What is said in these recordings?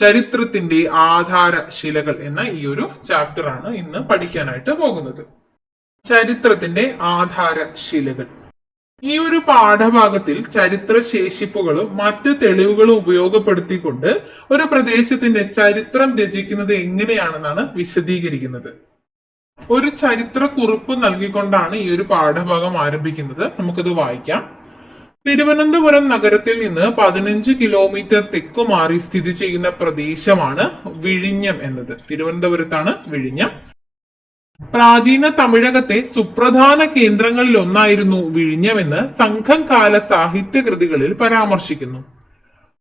ചരിത്രത്തിന്റെ ആധാരശിലകൾ എന്ന ഈ ഒരു ചാപ്റ്റർ ആണ് ഇന്ന് പഠിക്കാനായിട്ട് പോകുന്നത്. ചരിത്രത്തിന്റെ ആധാരശിലകൾ. ഈ ഒരു പാഠഭാഗത്തിൽ ചരിത്ര ശേഷിപ്പുകളും മറ്റ് തെളിവുകളും ഉപയോഗപ്പെടുത്തിക്കൊണ്ട് ഒരു പ്രദേശത്തിന്റെ ചരിത്രം രചിക്കുന്നത് എങ്ങനെയാണെന്നാണ് വിശദീകരിക്കുന്നത്. ഒരു ചരിത്ര കുറിപ്പ് നൽകിക്കൊണ്ടാണ് ഈ ഒരു പാഠഭാഗം ആരംഭിക്കുന്നത്. നമുക്കത് വായിക്കാം. തിരുവനന്തപുരം നഗരത്തിൽ നിന്ന് 15 കിലോമീറ്റർ തെക്കുമാറി സ്ഥിതി ചെയ്യുന്ന പ്രദേശമാണ് വിഴിഞ്ഞം എന്നത്. തിരുവനന്തപുരത്താണ് വിഴിഞ്ഞം. പ്രാചീന തമിഴകത്തെ സുപ്രധാന കേന്ദ്രങ്ങളിൽ ഒന്നായിരുന്നു വിഴിഞ്ഞമെന്ന് സംഘം കാല സാഹിത്യകൃതികളിൽ പരാമർശിക്കുന്നു.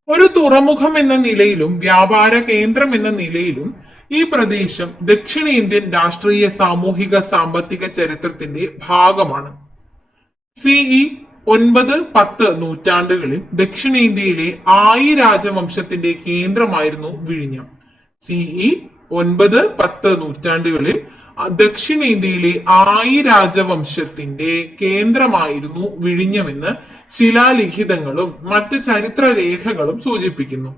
ഒരു തുറമുഖം എന്ന നിലയിലും വ്യാപാര കേന്ദ്രം എന്ന നിലയിലും ഈ പ്രദേശം ദക്ഷിണേന്ത്യൻ രാഷ്ട്രീയ സാമൂഹിക സാമ്പത്തിക ചരിത്രത്തിന്റെ ഭാഗമാണ്. സിഇ 9-10 നൂറ്റാണ്ടുകളിൽ ദക്ഷിണേന്ത്യയിലെ ആയി രാജവംശത്തിന്റെ കേന്ദ്രമായിരുന്നു വിഴിഞ്ഞം. സിഇ 9-10 നൂറ്റാണ്ടുകളിൽ ദക്ഷിണേന്ത്യയിലെ ആയി രാജവംശത്തിന്റെ കേന്ദ്രമായിരുന്നു വിഴിഞ്ഞമെന്ന് ശിലാലിഖിതങ്ങളും മറ്റ് ചരിത്രരേഖകളും സൂചിപ്പിക്കുന്നു.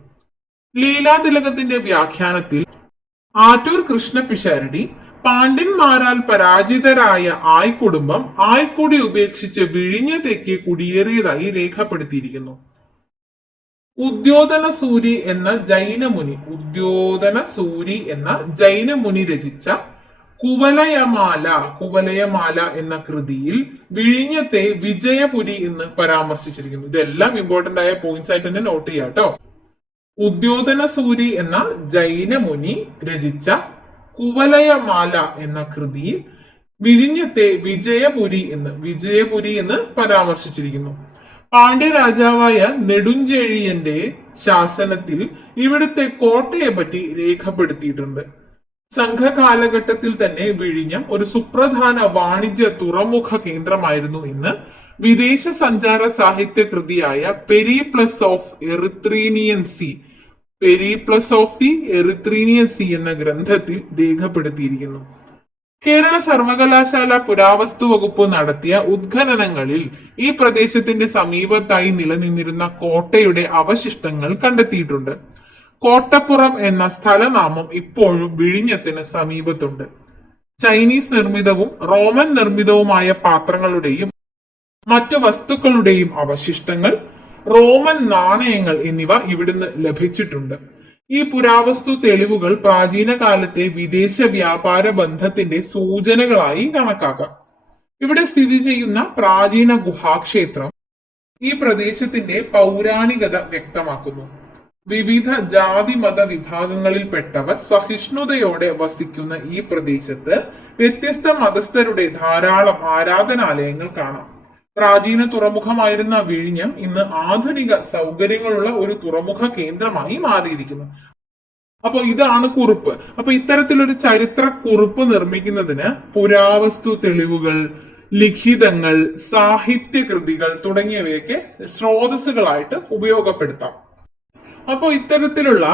ലീലാതിലകത്തിന്റെ വ്യാഖ്യാനത്തിൽ ആറ്റൂർ കൃഷ്ണപിഷാരടി പാണ്ഡ്യന്മാരാൽ പരാജിതരായ ആയ് കുടുംബം ആയ്ക്കുടി ഉപേക്ഷിച്ച് വിഴിഞ്ഞത്തേക്ക് കുടിയേറിയതായി രേഖപ്പെടുത്തിയിരിക്കുന്നു. ഉദ്യോധന സൂരി എന്ന ജൈനമുനി രചിച്ച കുവലയമാല എന്ന കൃതിയിൽ വിഴിഞ്ഞത്തെ വിജയപുരി എന്ന് പരാമർശിച്ചിരിക്കുന്നു. ഇതെല്ലാം ഇമ്പോർട്ടന്റ് ആയ പോയിന്റ്സ് ആയിട്ട് തന്നെ നോട്ട് ചെയ്യാം കേട്ടോ. ഉദ്യോധന സൂരി എന്ന ജൈനമുനി രചിച്ച കുവലയമാല എന്ന കൃതിയിൽ വിഴിഞ്ഞത്തെ വിജയപുരി എന്ന് പരാമർശിച്ചിരിക്കുന്നു. പാണ്ഡ്യ രാജാവായ നെടുഞ്ചെഴിയന്റെ ശാസനത്തിൽ ഇവിടുത്തെ കോട്ടയെ പറ്റി രേഖപ്പെടുത്തിയിട്ടുണ്ട്. സംഘകാലഘട്ടത്തിൽ തന്നെ വിഴിഞ്ഞം ഒരു സുപ്രധാന വാണിജ്യ തുറമുഖ കേന്ദ്രമായിരുന്നു എന്ന് വിദേശ സഞ്ചാര സാഹിത്യ കൃതിയായ പെരിപ്ലസ് ഓഫ് ദി എറിത്രീനിയൻ സീ എന്ന ഗ്രന്ഥത്തിൽ രേഖപ്പെടുത്തിയിരിക്കുന്നു. കേരള സർവകലാശാല പുരാവസ്തു വകുപ്പ് നടത്തിയ ഉദ്ഖനനങ്ങളിൽ ഈ പ്രദേശത്തിന്റെ സമീപത്തായി നിലനിന്നിരുന്ന കോട്ടയുടെ അവശിഷ്ടങ്ങൾ കണ്ടെത്തിയിട്ടുണ്ട്. കോട്ടപ്പുറം എന്ന സ്ഥലനാമം ഇപ്പോഴും വിഴിഞ്ഞത്തിന് സമീപത്തുണ്ട്. ചൈനീസ് നിർമ്മിതവും റോമൻ നിർമ്മിതവുമായ പാത്രങ്ങളുടെയും മറ്റു വസ്തുക്കളുടെയും അവശിഷ്ടങ്ങൾ, റോമൻ നാണയങ്ങൾ എന്നിവ ഇവിടുന്ന് ലഭിച്ചിട്ടുണ്ട്. ഈ പുരാവസ്തു തെളിവുകൾ പ്രാചീന കാലത്തെ വിദേശ വ്യാപാര ബന്ധത്തിന്റെ സൂചനകളായി കണക്കാക്കാം. ഇവിടെ സ്ഥിതി ചെയ്യുന്ന പ്രാചീന ഗുഹാക്ഷേത്രം ഈ പ്രദേശത്തിന്റെ പൗരാണികത വ്യക്തമാക്കുന്നു. വിവിധ ജാതി മത വിഭാഗങ്ങളിൽപ്പെട്ടവർ സഹിഷ്ണുതയോടെ വസിക്കുന്ന ഈ പ്രദേശത്ത് വ്യത്യസ്ത മതസ്ഥരുടെ ധാരാളം ആരാധനാലയങ്ങൾ കാണാം. പ്രാചീന തുറമുഖമായിരുന്ന വിഴിഞ്ഞം ഇന്ന് ആധുനിക സൗകര്യങ്ങളുള്ള ഒരു തുറമുഖ കേന്ദ്രമായി മാറിയിരിക്കുന്നു. അപ്പൊ ഇതാണ് കുറിപ്പ്. അപ്പൊ ഇത്തരത്തിലൊരു ചരിത്ര കുറിപ്പ് നിർമ്മിക്കുന്നതിന് പുരാവസ്തു തെളിവുകൾ, ലിഖിതങ്ങൾ, സാഹിത്യകൃതികൾ തുടങ്ങിയവയൊക്കെ സ്രോതസ്സുകളായിട്ട് ഉപയോഗപ്പെടുത്താം. അപ്പോൾ ഇത്തരത്തിലുള്ള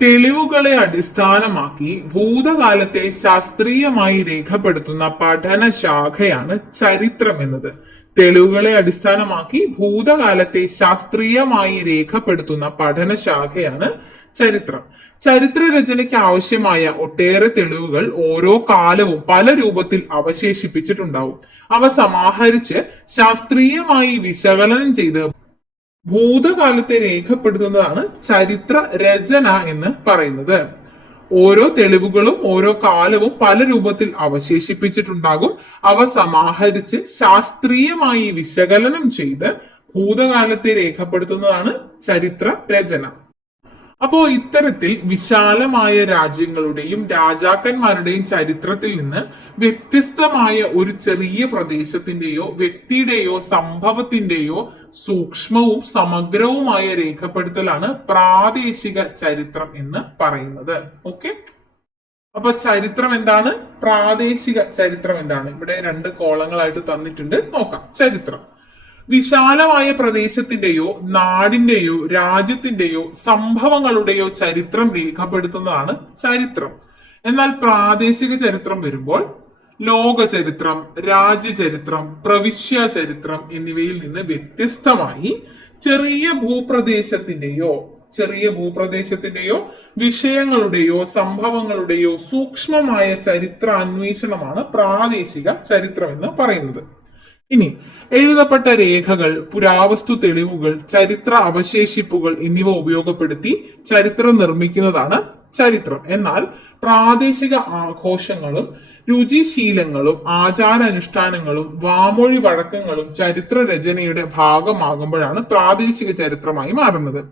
തെളിവുകളെ അടിസ്ഥാനമാക്കി ഭൂതകാലത്തെ ശാസ്ത്രീയമായി രേഖപ്പെടുത്തുന്ന പഠന ശാഖയാണ് ചരിത്രം എന്നത്. തെളിവുകളെ അടിസ്ഥാനമാക്കി ഭൂതകാലത്തെ ശാസ്ത്രീയമായി രേഖപ്പെടുത്തുന്ന പഠനശാഖയാണ് ചരിത്രം. ചരിത്ര രചനയ്ക്ക് ആവശ്യമായ ഒട്ടേറെ തെളിവുകൾ ഓരോ കാലവും പല രൂപത്തിൽ അവശേഷിപ്പിച്ചിട്ടുണ്ടാവും. അവ സമാഹരിച്ച് ശാസ്ത്രീയമായി വിശകലനം ചെയ്ത് ഭൂതകാലത്തെ രേഖപ്പെടുത്തുന്നതാണ് ചരിത്ര രചന എന്ന് പറയുന്നത്. ഓരോ തെളിവുകളും ഓരോ കാലവും പല രൂപത്തിൽ അവശേഷിപ്പിച്ചിട്ടുണ്ടാകും. അവ സമാഹരിച്ച് ശാസ്ത്രീയമായി വിശകലനം ചെയ്ത് ഭൂതകാലത്തെ രേഖപ്പെടുത്തുന്നതാണ് ചരിത്ര രചന. അപ്പോ ഇത്തരത്തിൽ വിശാലമായ രാജ്യങ്ങളുടെയും രാജാക്കന്മാരുടെയും ചരിത്രത്തിൽ നിന്ന് വ്യത്യസ്തമായ ഒരു ചെറിയ പ്രദേശത്തിന്റെയോ വ്യക്തിയുടെയോ സംഭവത്തിന്റെയോ സൂക്ഷ്മവും സമഗ്രവുമായ രേഖപ്പെടുത്തലാണ് പ്രാദേശിക ചരിത്രം എന്ന് പറയുന്നത്. ഓക്കെ, അപ്പൊ ചരിത്രം എന്താണ്, പ്രാദേശിക ചരിത്രം എന്താണ്? ഇവിടെ 2 കോളങ്ങളായിട്ട് തന്നിട്ടുണ്ട്, നോക്കാം. ചരിത്രം വിശാലമായ പ്രദേശത്തിന്റെയോ നാടിന്റെയോ രാജ്യത്തിന്റെയോ സംഭവങ്ങളുടെയോ ചരിത്രം രേഖപ്പെടുത്തുന്നതാണ് ചരിത്രം. എന്നാൽ പ്രാദേശിക ചരിത്രം വരുമ്പോൾ ലോക ചരിത്രം, രാജ്യചരിത്രം, പ്രവിശ്യ ചരിത്രം എന്നിവയിൽ നിന്ന് വ്യത്യസ്തമായി ചെറിയ ഭൂപ്രദേശത്തിന്റെയോ ചെറിയ ഭൂപ്രദേശത്തിന്റെയോ വിഷയങ്ങളുടെയോ സംഭവങ്ങളുടെയോ സൂക്ഷ്മമായ ചരിത്ര അന്വേഷണമാണ് പ്രാദേശിക ചരിത്രം എന്ന് പറയുന്നത്. ഇനി എഴുതപ്പെട്ട രേഖകൾ, പുരാവസ്തു തെളിവുകൾ, ചരിത്ര അവശേഷിപ്പുകൾ എന്നിവ ഉപയോഗപ്പെടുത്തി ചരിത്രം നിർമ്മിക്കുന്നതാണ് ചരിത്രം. എന്നാൽ പ്രാദേശിക ആഘോഷങ്ങളും രുചിശീലങ്ങളും ആചാരാനുഷ്ഠാനങ്ങളും വാമൊഴി വഴക്കങ്ങളും ചരിത്ര രചനയുടെ ഭാഗമാകുമ്പോഴാണ് പ്രാദേശിക ചരിത്രമായി മാറുന്നത്.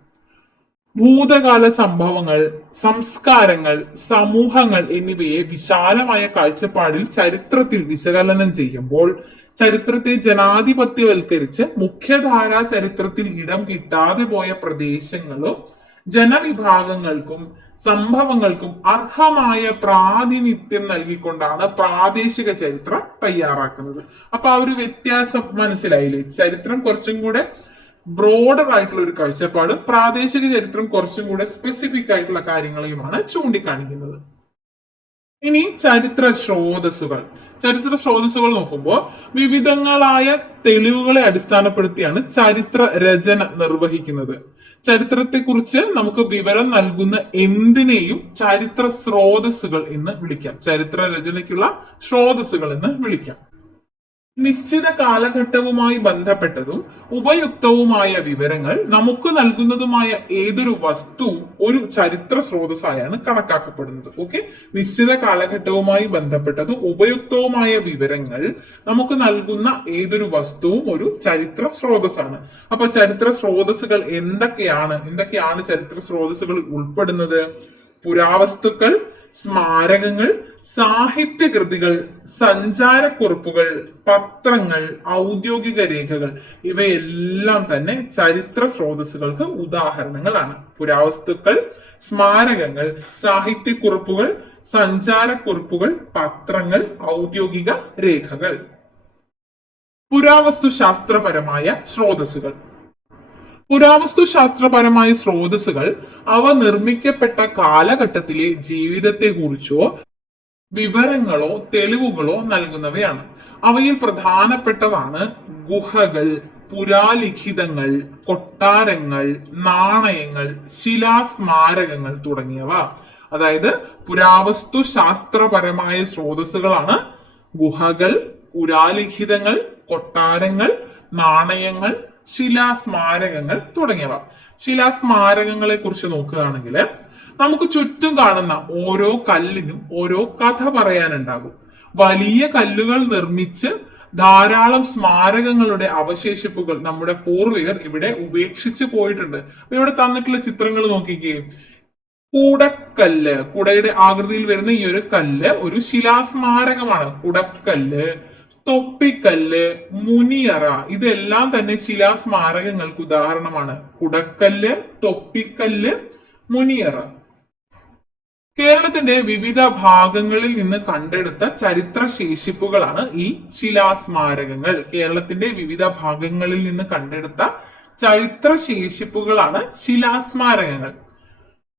ഭൂതകാല സംഭവങ്ങൾ, സംസ്കാരങ്ങൾ, സമൂഹങ്ങൾ എന്നിവയെ വിശാലമായ കാഴ്ചപ്പാടിൽ ചരിത്രത്തിൽ വിശകലനം ചെയ്യുമ്പോൾ ചരിത്രത്തെ ജനാധിപത്യവൽക്കരിച്ച് മുഖ്യധാരാ ചരിത്രത്തിൽ ഇടം കിട്ടാതെ പോയ പ്രദേശങ്ങളും ജനവിഭാഗങ്ങൾക്കും സംഭവങ്ങൾക്കും അർഹമായ പ്രാതിനിധ്യം നൽകിക്കൊണ്ടാണ് പ്രാദേശിക ചരിത്രം തയ്യാറാക്കുന്നത്. അപ്പൊ ആ ഒരു വ്യത്യാസം മനസ്സിലായില്ലേ? ചരിത്രം കുറച്ചും കൂടെ ബ്രോഡർ ആയിട്ടുള്ള ഒരു കാഴ്ചപ്പാട്, പ്രാദേശിക ചരിത്രം കുറച്ചും കൂടെ സ്പെസിഫിക് ആയിട്ടുള്ള കാര്യങ്ങളെയുമാണ് ചൂണ്ടിക്കാണിക്കുന്നത്. ഇനി ചരിത്ര സ്രോതസ്സുകൾ. ചരിത്ര സ്രോതസ്സുകൾ നോക്കുമ്പോൾ വിവിധങ്ങളായ തെളിവുകളെ അടിസ്ഥാനപ്പെടുത്തിയാണ് ചരിത്ര രചന നിർവഹിക്കുന്നത്. ചരിത്രത്തെക്കുറിച്ച് നമുക്ക് വിവരം നൽകുന്ന എന്തിനേയും ചരിത്ര സ്രോതസ്സുകൾ എന്ന് വിളിക്കാം. ചരിത്ര രചനയ്ക്കുള്ള സ്രോതസ്സുകൾ എന്ന് വിളിക്കാം. നിശ്ചിത കാലഘട്ടവുമായി ബന്ധപ്പെട്ടതും ഉപയുക്തവുമായ വിവരങ്ങൾ നമുക്ക് നൽകുന്നതുമായ ഏതൊരു വസ്തുവും ഒരു ചരിത്ര സ്രോതസ്സായാണ് കണക്കാക്കപ്പെടുന്നത്. ഓക്കെ, നിശ്ചിത കാലഘട്ടവുമായി ബന്ധപ്പെട്ടതും ഉപയുക്തവുമായ വിവരങ്ങൾ നമുക്ക് നൽകുന്ന ഏതൊരു വസ്തുവും ഒരു ചരിത്ര സ്രോതസ്സാണ്. അപ്പൊ ചരിത്ര സ്രോതസ്സുകൾ എന്തൊക്കെയാണ് ചരിത്ര സ്രോതസ്സുകൾ ഉൾപ്പെടുന്നത്? പുരാവസ്തുക്കൾ, സ്മാരകങ്ങൾ, സാഹിത്യകൃതികൾ, സഞ്ചാരക്കുറിപ്പുകൾ, പത്രങ്ങൾ, ഔദ്യോഗിക രേഖകൾ ഇവയെല്ലാം തന്നെ ചരിത്ര സ്രോതസ്സുകൾക്ക് ഉദാഹരണങ്ങളാണ്. പുരാവസ്തുക്കൾ, സ്മാരകങ്ങൾ, സാഹിത്യക്കുറിപ്പുകൾ, സഞ്ചാരക്കുറിപ്പുകൾ, പത്രങ്ങൾ, ഔദ്യോഗിക രേഖകൾ. പുരാവസ്തു ശാസ്ത്രപരമായ സ്രോതസ്സുകൾ. പുരാവസ്തു ശാസ്ത്രപരമായ സ്രോതസ്സുകൾ അവ നിർമ്മിക്കപ്പെട്ട കാലഘട്ടത്തിലെ ജീവിതത്തെക്കുറിച്ചോ വിവരങ്ങളോ തെളിവുകളോ നൽകുന്നവയാണ്. അവയിൽ പ്രധാനപ്പെട്ടതാണ് ഗുഹകൾ, പുരാലിഖിതങ്ങൾ, കൊട്ടാരങ്ങൾ, നാണയങ്ങൾ, ശിലാസ്മാരകങ്ങൾ തുടങ്ങിയവ. അതായത് പുരാവസ്തു ശാസ്ത്രപരമായ സ്രോതസ്സുകളാണ് ഗുഹകൾ, പുരാലിഖിതങ്ങൾ, കൊട്ടാരങ്ങൾ, നാണയങ്ങൾ, ശിലാസ്മാരകങ്ങൾ തുടങ്ങിയവ. ശിലാസ്മാരകങ്ങളെ കുറിച്ച് നോക്കുകയാണെങ്കിൽ നമുക്ക് ചുറ്റും കാണുന്ന ഓരോ കല്ലിനും ഓരോ കഥ പറയാനുണ്ടാകും. വലിയ കല്ലുകൾ നിർമ്മിച്ച് ധാരാളം സ്മാരകങ്ങളുടെ അവശേഷിപ്പുകൾ നമ്മുടെ പൂർവികർ ഇവിടെ ഉപേക്ഷിച്ച് പോയിട്ടുണ്ട്. ഇവിടെ തന്നിട്ടുള്ള ചിത്രങ്ങൾ നോക്കിക്കേ. കുടക്കല്ല്, കുടയുടെ ആകൃതിയിൽ വരുന്ന ഈ ഒരു കല്ല് ഒരു ശിലാസ്മാരകമാണ്. കുടക്കല്ല്, തൊപ്പിക്കല്ല്, മുനിയറ ഇതെല്ലാം തന്നെ ശിലാസ്മാരകങ്ങൾക്ക് ഉദാഹരണമാണ്. കുടക്കല്ല്, തൊപ്പിക്കല്ല്, മുനിയറ. കേരളത്തിന്റെ വിവിധ ഭാഗങ്ങളിൽ നിന്ന് കണ്ടെടുത്ത ചരിത്ര ശേഷിപ്പുകളാണ് ഈ ശിലാസ്മാരകങ്ങൾ. കേരളത്തിന്റെ വിവിധ ഭാഗങ്ങളിൽ നിന്ന് കണ്ടെടുത്ത ചരിത്ര ശേഷിപ്പുകളാണ് ശിലാസ്മാരകങ്ങൾ.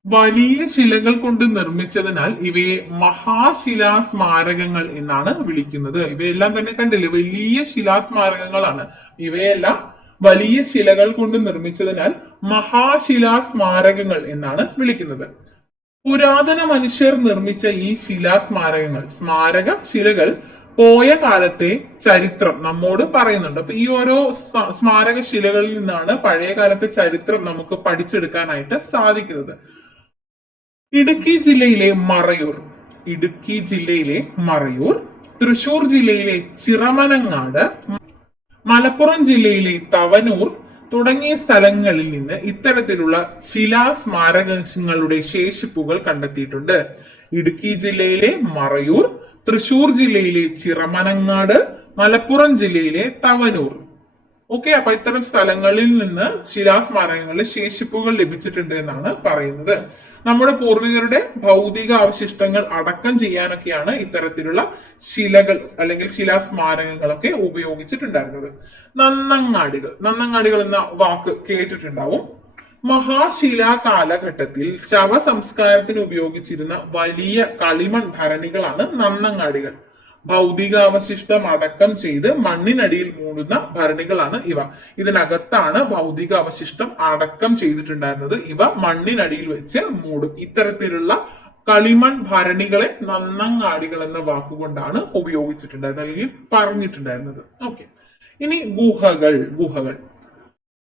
വലിയ ശിലകൾ കൊണ്ട് നിർമ്മിച്ചതിനാൽ ഇവയെ മഹാശിലാസ്മാരകങ്ങൾ എന്നാണ് വിളിക്കുന്നത്. ഇവയെല്ലാം തന്നെ കണ്ടില്ലേ, വലിയ ശിലാസ്മാരകങ്ങളാണ്. ഇവയെല്ലാം വലിയ ശിലകൾ കൊണ്ട് നിർമ്മിച്ചതിനാൽ മഹാശിലാസ്മാരകങ്ങൾ എന്നാണ് വിളിക്കുന്നത്. പുരാതന മനുഷ്യർ നിർമ്മിച്ച ഈ ശിലാസ്മാരകങ്ങൾ, സ്മാരക ശിലകൾ പോയ കാലത്തെ ചരിത്രം നമ്മോട് പറയുന്നുണ്ട്. അപ്പൊ ഈ ഓരോ സ്മാരക ശിലകളിൽ നിന്നാണ് പഴയ കാലത്തെ ചരിത്രം നമുക്ക് പഠിച്ചെടുക്കാനായിട്ട് സാധിക്കുന്നത്. ഇടുക്കി ജില്ലയിലെ മറയൂർ, തൃശൂർ ജില്ലയിലെ ചിറമനങ്ങാട്, മലപ്പുറം ജില്ലയിലെ തവനൂർ തുടങ്ങിയ സ്ഥലങ്ങളിൽ നിന്ന് ഇത്തരത്തിലുള്ള ശിലാസ്മാരകങ്ങളുടെ ശേഷിപ്പുകൾ കണ്ടെത്തിയിട്ടുണ്ട്. ഇടുക്കി ജില്ലയിലെ മറയൂർ, തൃശൂർ ജില്ലയിലെ ചിറമനങ്ങാട്, മലപ്പുറം ജില്ലയിലെ തവനൂർ. ഓക്കെ, അപ്പൊ ഇത്തരം സ്ഥലങ്ങളിൽ നിന്ന് ശിലാസ്മാരകങ്ങളുടെ ശേഷിപ്പുകൾ ലഭിച്ചിട്ടുണ്ട് എന്നാണ് പറയുന്നത്. നമ്മുടെ പൂർവികരുടെ ഭൗതിക അവശിഷ്ടങ്ങൾ അടക്കം ചെയ്യാനൊക്കെയാണ് ഇത്തരത്തിലുള്ള ശിലകൾ അല്ലെങ്കിൽ ശിലാസ്മാരകങ്ങളൊക്കെ ഉപയോഗിച്ചിട്ടുണ്ടായിരുന്നത്. നന്നങ്ങാടികൾ എന്ന വാക്ക് കേട്ടിട്ടുണ്ടാവും. മഹാശിലാ കാലഘട്ടത്തിൽ ശവ സംസ്കാരത്തിന് ഉപയോഗിച്ചിരുന്ന വലിയ കളിമൺ ഭരണികളാണ് നന്നങ്ങാടികൾ. ഭൗതികാവശിഷ്ടം അടക്കം ചെയ്ത് മണ്ണിനടിയിൽ മൂടുന്ന ഭരണികളാണ് ഇവ. ഇതിനകത്താണ് ഭൗതിക അവശിഷ്ടം അടക്കം ചെയ്തിട്ടുണ്ടായിരുന്നത്. ഇവ മണ്ണിനടിയിൽ വെച്ച് മൂടും. ഇത്തരത്തിലുള്ള കളിമൺ ഭരണികളെ നന്നങ്ങാടികൾ എന്ന വാക്കുകൊണ്ടാണ് ഉപയോഗിച്ചിട്ടുണ്ടായിരുന്നത് അല്ലെങ്കിൽ പറഞ്ഞിട്ടുണ്ടായിരുന്നത്. ഓക്കെ, ഇനി ഗുഹകൾ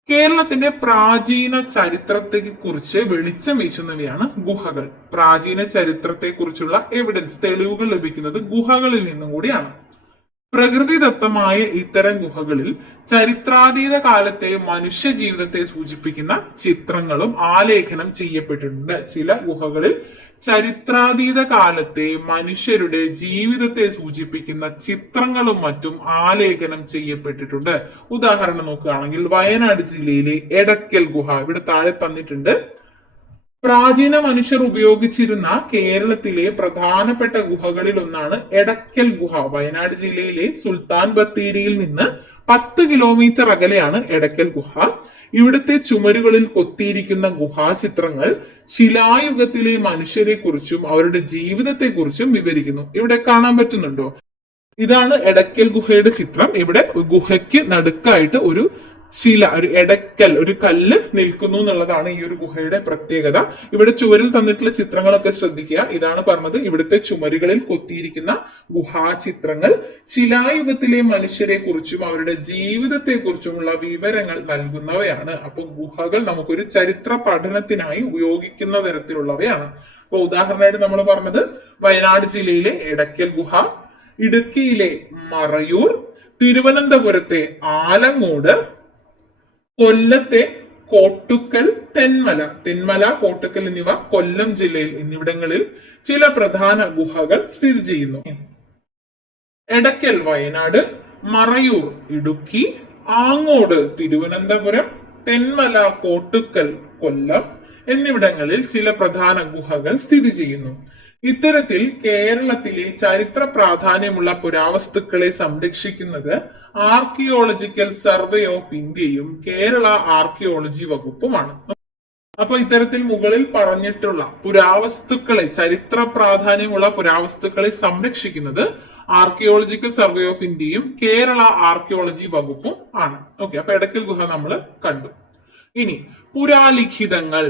കേരളത്തിന്റെ പ്രാചീന ചരിത്രത്തെ കുറിച്ച് വെളിച്ചം വീശുന്നവയാണ് ഗുഹകൾ. പ്രാചീന ചരിത്രത്തെ കുറിച്ചുള്ള എവിഡൻസ്, തെളിവുകൾ ലഭിക്കുന്നത് ഗുഹകളിൽ നിന്നും കൂടിയാണ്. പ്രകൃതിദത്തമായ ഇത്തരം ഗുഹകളിൽ ചരിത്രാതീത കാലത്തെ മനുഷ്യ ജീവിതത്തെ സൂചിപ്പിക്കുന്ന ചിത്രങ്ങളും ആലേഖനം ചെയ്യപ്പെട്ടിട്ടുണ്ട്. ചില ഗുഹകളിൽ ചരിത്രാതീത കാലത്തെ മനുഷ്യരുടെ ജീവിതത്തെ സൂചിപ്പിക്കുന്ന ചിത്രങ്ങളും മറ്റും ആലേഖനം ചെയ്യപ്പെട്ടിട്ടുണ്ട്. ഉദാഹരണം നോക്കുകയാണെങ്കിൽ വയനാട് ജില്ലയിലെ എടക്കൽ ഗുഹ ഇവിടെ താഴെ തന്നിട്ടുണ്ട്. പ്രാചീന മനുഷ്യർ ഉപയോഗിച്ചിരുന്ന കേരളത്തിലെ പ്രധാനപ്പെട്ട ഗുഹകളിൽ ഒന്നാണ് എടക്കൽ ഗുഹ. വയനാട് ജില്ലയിലെ സുൽത്താൻ ബത്തേരിയിൽ നിന്ന് 10 കിലോമീറ്റർ അകലെയാണ് എടക്കൽ ഗുഹ. ഇവിടുത്തെ ചുമരുകളിൽ കൊത്തിയിരിക്കുന്ന ഗുഹാചിത്രങ്ങൾ ശിലായുഗത്തിലെ മനുഷ്യരെ കുറിച്ചും അവരുടെ ജീവിതത്തെ കുറിച്ചും വിവരിക്കുന്നു. ഇവിടെ കാണാൻ പറ്റുന്നുണ്ടോ? ഇതാണ് എടക്കൽ ഗുഹയുടെ ചിത്രം. ഇവിടെ ഗുഹയ്ക്ക് നടുക്കായിട്ട് ഒരു ഒരു എടക്കൽ, ഒരു കല്ല് നിൽക്കുന്നു എന്നുള്ളതാണ് ഈ ഒരു ഗുഹയുടെ പ്രത്യേകത. ഇവിടെ ചുവരിൽ തന്നിട്ടുള്ള ചിത്രങ്ങളൊക്കെ ശ്രദ്ധിക്കുക. ഇതാണ് പറഞ്ഞത്, ഇവിടുത്തെ ചുമരുകളിൽ കൊത്തിയിരിക്കുന്ന ഗുഹാചിത്രങ്ങൾ ശിലായുഗത്തിലെ മനുഷ്യരെ കുറിച്ചും അവരുടെ ജീവിതത്തെ കുറിച്ചുമുള്ള വിവരങ്ങൾ നൽകുന്നവയാണ്. അപ്പൊ ഗുഹകൾ നമുക്കൊരു ചരിത്ര പഠനത്തിനായി ഉപയോഗിക്കുന്ന തരത്തിലുള്ളവയാണ്. അപ്പൊ ഉദാഹരണമായിട്ട് നമ്മൾ പറഞ്ഞത് വയനാട് ജില്ലയിലെ എടക്കൽ ഗുഹ, ഇടുക്കിയിലെ മറയൂർ, തിരുവനന്തപുരത്തെ ആലങ്ങോട്, കൊല്ലത്തെ കോട്ടുക്കൽ, തെന്മല, കോട്ടുക്കൽ എന്നിവ കൊല്ലം ജില്ലയിൽ എന്നിവിടങ്ങളിൽ ചില പ്രധാന ഗുഹകൾ സ്ഥിതി ചെയ്യുന്നു. എടക്കൽ വയനാട്, മറയൂർ ഇടുക്കി, ആങ്ങോട് തിരുവനന്തപുരം, തെന്മല കോട്ടുക്കൽ കൊല്ലം എന്നിവിടങ്ങളിൽ ചില പ്രധാന ഗുഹകൾ സ്ഥിതി ചെയ്യുന്നു. ഇത്തരത്തിൽ കേരളത്തിലെ ചരിത്ര പ്രാധാന്യമുള്ള പുരാവസ്തുക്കളെ സംരക്ഷിക്കുന്നത് ആർക്കിയോളജിക്കൽ സർവേ ഓഫ് ഇന്ത്യയും കേരള ആർക്കിയോളജി വകുപ്പുമാണ്. അപ്പൊ ഇത്തരത്തിൽ മുകളിൽ പറഞ്ഞിട്ടുള്ള പുരാവസ്തുക്കളെ, ചരിത്ര പ്രാധാന്യമുള്ള പുരാവസ്തുക്കളെ സംരക്ഷിക്കുന്നത് ആർക്കിയോളജിക്കൽ സർവേ ഓഫ് ഇന്ത്യയും കേരള ആർക്കിയോളജി വകുപ്പും ആണ്. ഓക്കെ, അപ്പൊ എടക്കൽ ഗുഹ നമ്മൾ കണ്ടു. ഇനി പുരാലിഖിതങ്ങൾ.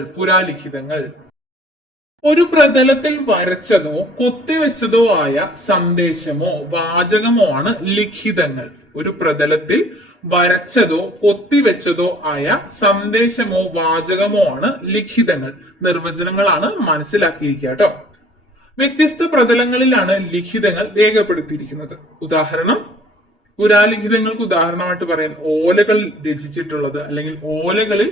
ഒരു പ്രതലത്തിൽ വരച്ചതോ കൊത്തിവെച്ചതോ ആയ സന്ദേശമോ വാചകമോ ആണ് ലിഖിതങ്ങൾ. ഒരു പ്രതലത്തിൽ വരച്ചതോ കൊത്തിവെച്ചതോ ആയ സന്ദേശമോ വാചകമോ ആണ് ലിഖിതങ്ങൾ. നിർവചനങ്ങളാണ് മനസ്സിലാക്കിയിരിക്കുക കേട്ടോ. വ്യത്യസ്ത പ്രതലങ്ങളിലാണ് ലിഖിതങ്ങൾ രേഖപ്പെടുത്തിയിരിക്കുന്നത്. ഉദാഹരണം, പുരാലിഖിതങ്ങൾക്ക് ഉദാഹരണമായിട്ട് പറയാൻ ഓലകൾ രചിച്ചിട്ടുള്ളത് അല്ലെങ്കിൽ ഓലകളിൽ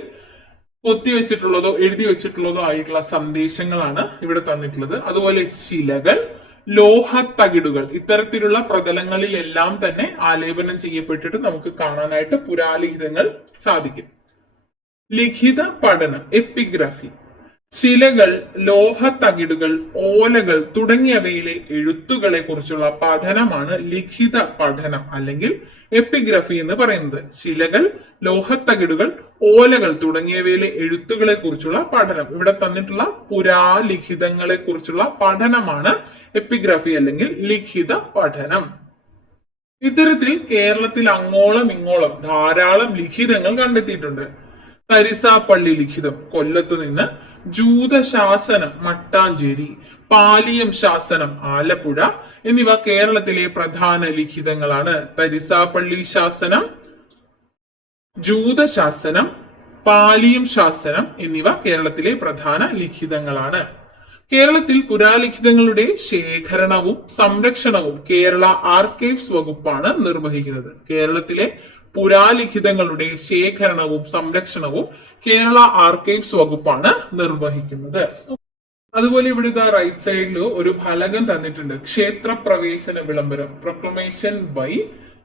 കൊത്തിവെച്ചിട്ടുള്ളതോ എഴുതി വെച്ചിട്ടുള്ളതോ ആയിട്ടുള്ള സന്ദേശങ്ങളാണ് ഇവിടെ തന്നിട്ടുള്ളത്. അതുപോലെ ശിലകൾ, ലോഹത്തകിടുകൾ ഇത്തരത്തിലുള്ള പ്രതലങ്ങളിലെല്ലാം തന്നെ ആലേപനം ചെയ്യപ്പെട്ടിട്ട് നമുക്ക് കാണാനായിട്ട് പുരാലിഖിതങ്ങൾ സാധിക്കും. ലിഖിത പഠനം, എപ്പിഗ്രാഫി. ശിലകൾ, ലോഹത്തകിടുകൾ, ഓലകൾ തുടങ്ങിയവയിലെ എഴുത്തുകളെ കുറിച്ചുള്ള പഠനമാണ് ലിഖിത പഠനം അല്ലെങ്കിൽ എപ്പിഗ്രഫി എന്ന് പറയുന്നത്. ശിലകൾ, ലോഹത്തകിടുകൾ, ഓലകൾ തുടങ്ങിയവയിലെ എഴുത്തുകളെ കുറിച്ചുള്ള പഠനം. ഇവിടെ തന്നിട്ടുള്ള പുരാലിഖിതങ്ങളെ കുറിച്ചുള്ള പഠനമാണ് എപ്പിഗ്രഫി അല്ലെങ്കിൽ ലിഖിത പഠനം. ഇത്തരത്തിൽ കേരളത്തിൽ അങ്ങോളം ഇങ്ങോളം ധാരാളം ലിഖിതങ്ങൾ കണ്ടെത്തിയിട്ടുണ്ട്. തരിസാപ്പള്ളി ലിഖിതം കൊല്ലത്ത് നിന്ന്, ജൂതശാസനം മട്ടാഞ്ചേരി, പാലിയം ശാസനം ആലപ്പുഴ എന്നിവ കേരളത്തിലെ പ്രധാന ലിഖിതങ്ങളാണ്. തരിസാപ്പള്ളി ശാസനം, ജൂതശാസനം, പാലിയം ശാസനം എന്നിവ കേരളത്തിലെ പ്രധാന ലിഖിതങ്ങളാണ്. കേരളത്തിൽ പുരാലിഖിതങ്ങളുടെ ശേഖരണവും സംരക്ഷണവും കേരള ആർക്കൈവ്സ് വകുപ്പാണ് നിർവഹിക്കുന്നത്. കേരളത്തിലെ പുരാലിഖിതങ്ങളുടെ ശേഖരണവും സംരക്ഷണവും കേരള ആർക്കൈവ്സ് വകുപ്പാണ് നിർവഹിക്കുന്നത്. അതുപോലെ ഇവിടെ റൈറ്റ് സൈഡിൽ ഒരു ഫലകം തന്നിട്ടുണ്ട്. ക്ഷേത്ര പ്രവേശന വിളംബരം, proclamation by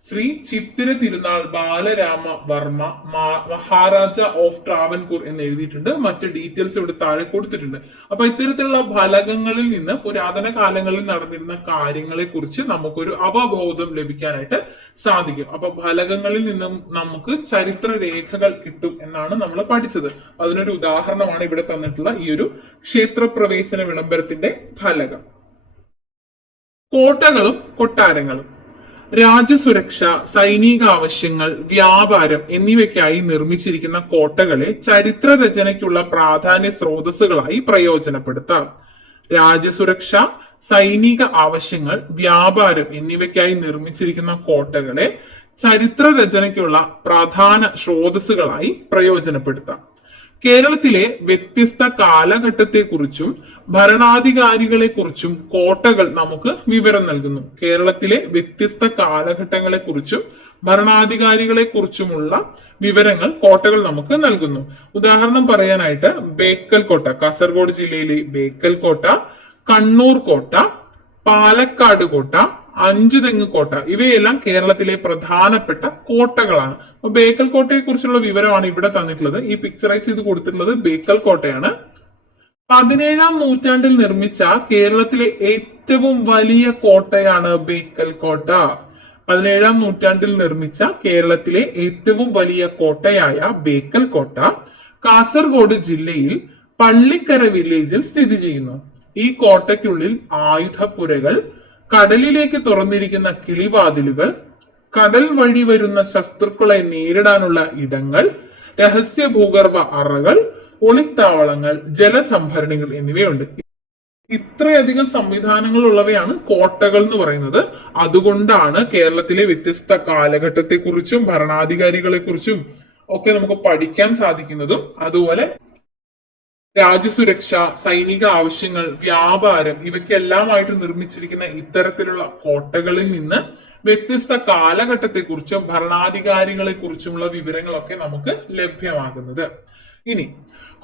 Shri Chithira Thirunal Balarama Varma Maharaja of Travancore എന്ന് എഴുതിയിട്ടുണ്ട്. മറ്റ് ഡീറ്റെയിൽസ് ഇവിടെ താഴെ കൊടുത്തിട്ടുണ്ട്. അപ്പൊ ഇത്തരത്തിലുള്ള ഫലകങ്ങളിൽ നിന്ന് പുരാതന കാലങ്ങളിൽ നടന്നിരുന്ന കാര്യങ്ങളെ കുറിച്ച് നമുക്കൊരു അവബോധം ലഭിക്കാനായിട്ട് സാധിക്കും. അപ്പൊ ഫലകങ്ങളിൽ നിന്നും നമുക്ക് ചരിത്ര രേഖകൾ കിട്ടും എന്നാണ് നമ്മൾ പഠിച്ചത്. അതിനൊരു ഉദാഹരണമാണ് ഇവിടെ തന്നിട്ടുള്ള ഈ ഒരു ക്ഷേത്രപ്രവേശന വിളംബരത്തിന്റെ ഫലകം. കോട്ടകളും കൊട്ടാരങ്ങളും രാജ്യസുരക്ഷ, സൈനിക ആവശ്യങ്ങൾ, വ്യാപാരം എന്നിവയ്ക്കായി നിർമ്മിച്ചിരിക്കുന്ന കോട്ടകളെ ചരിത്ര രചനയ്ക്കുള്ള പ്രാധാന്യ സ്രോതസ്സുകളായി പ്രയോജനപ്പെടുത്താം. രാജ്യസുരക്ഷ, സൈനിക ആവശ്യങ്ങൾ, വ്യാപാരം എന്നിവയ്ക്കായി നിർമ്മിച്ചിരിക്കുന്ന കോട്ടകളെ ചരിത്ര രചനയ്ക്കുള്ള പ്രധാന സ്രോതസ്സുകളായി പ്രയോജനപ്പെടുത്താം. കേരളത്തിലെ വ്യത്യസ്ത കാലഘട്ടത്തെക്കുറിച്ചും ഭരണാധികാരികളെക്കുറിച്ചും കോട്ടകൾ നമുക്ക് വിവരം നൽകുന്നു. കേരളത്തിലെ വ്യത്യസ്ത കാലഘട്ടങ്ങളെക്കുറിച്ചും ഭരണാധികാരികളെക്കുറിച്ചുമുള്ള വിവരങ്ങൾ കോട്ടകൾ നമുക്ക് നൽകുന്നു. ഉദാഹരണം പറയാനായിട്ട് ബേക്കൽ കോട്ട, കാസർഗോഡ് ജില്ലയിലെ ബേക്കൽ കോട്ട, കണ്ണൂർ കോട്ട, പാലക്കാട് കോട്ട, അഞ്ചുതെങ്ങ് കോട്ട ഇവയെല്ലാം കേരളത്തിലെ പ്രധാനപ്പെട്ട കോട്ടകളാണ്. അപ്പൊ ബേക്കൽ കോട്ടയെ കുറിച്ചുള്ള വിവരമാണ് ഇവിടെ തന്നിട്ടുള്ളത്. ഈ പിക്ചറൈസ് ചെയ്ത് കൊടുത്തിട്ടുള്ളത് ബേക്കൽ കോട്ടയാണ്. 17-ാം നൂറ്റാണ്ടിൽ നിർമ്മിച്ച കേരളത്തിലെ ഏറ്റവും വലിയ കോട്ടയാണ് ബേക്കൽ കോട്ട. 17-ാം നൂറ്റാണ്ടിൽ നിർമ്മിച്ച കേരളത്തിലെ ഏറ്റവും വലിയ കോട്ടയായ ബേക്കൽ കോട്ട കാസർഗോഡ് ജില്ലയിൽ പള്ളിക്കര വില്ലേജിൽ സ്ഥിതി ചെയ്യുന്നു. ഈ കോട്ടയ്ക്കുള്ളിൽ ആയുധപ്പുരകൾ, കടലിലേക്ക് തുറന്നിരിക്കുന്ന കിളിവാതിലുകൾ, കടൽ വഴി വരുന്ന ശത്രുക്കളെ നേരിടാനുള്ള ഇടങ്ങൾ, രഹസ്യ ഭൂഗർഭ അറകൾ, ഒളിത്താവളങ്ങൾ, ജലസംഭരണികൾ എന്നിവയുണ്ട്. ഇത്രയധികം സംവിധാനങ്ങൾ ഉള്ളവയാണ് കോട്ടകൾ എന്ന് പറയുന്നത്. അതുകൊണ്ടാണ് കേരളത്തിലെ വ്യത്യസ്ത കാലഘട്ടത്തെക്കുറിച്ചും ഭരണാധികാരികളെ കുറിച്ചും ഒക്കെ നമുക്ക് പഠിക്കാൻ സാധിക്കുന്നതും അതുപോലെ രാജ്യസുരക്ഷ, സൈനിക ആവശ്യങ്ങൾ, വ്യാപാരം ഇവയ്ക്കെല്ലാമായിട്ട് നിർമ്മിച്ചിരിക്കുന്ന ഇത്തരത്തിലുള്ള കോട്ടകളിൽ നിന്ന് വ്യത്യസ്ത കാലഘട്ടത്തെക്കുറിച്ചും ഭരണാധികാരികളെ കുറിച്ചുമുള്ള വിവരങ്ങളൊക്കെ നമുക്ക് ലഭ്യമാകുന്നത്. ഇനി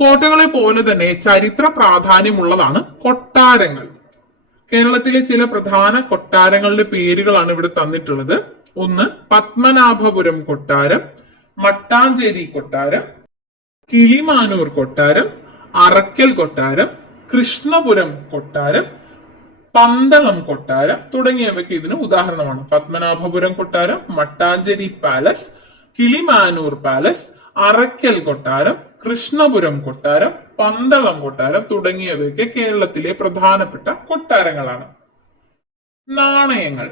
കോട്ടകളെ പോലെ തന്നെ ചരിത്ര പ്രാധാന്യമുള്ളതാണ് കൊട്ടാരങ്ങൾ. കേരളത്തിലെ ചില പ്രധാന കൊട്ടാരങ്ങളുടെ പേരുകളാണ് ഇവിടെ തന്നിട്ടുള്ളത്. ഒന്ന് പത്മനാഭപുരം കൊട്ടാരം, മട്ടാഞ്ചേരി കൊട്ടാരം, കിളിമാനൂർ കൊട്ടാരം, അറക്കൽ കൊട്ടാരം, കൃഷ്ണപുരം കൊട്ടാരം, പന്തളം കൊട്ടാരം തുടങ്ങിയവയ്ക്ക് ഇതിന് ഉദാഹരണമാണ്. പത്മനാഭപുരം കൊട്ടാരം, മട്ടാഞ്ചേരി പാലസ്, കിളിമാനൂർ പാലസ്, അറക്കൽ കൊട്ടാരം, കൃഷ്ണപുരം കൊട്ടാരം, പന്തളം കൊട്ടാരം തുടങ്ങിയവയൊക്കെ കേരളത്തിലെ പ്രധാനപ്പെട്ട കൊട്ടാരങ്ങളാണ്. നാണയങ്ങൾ.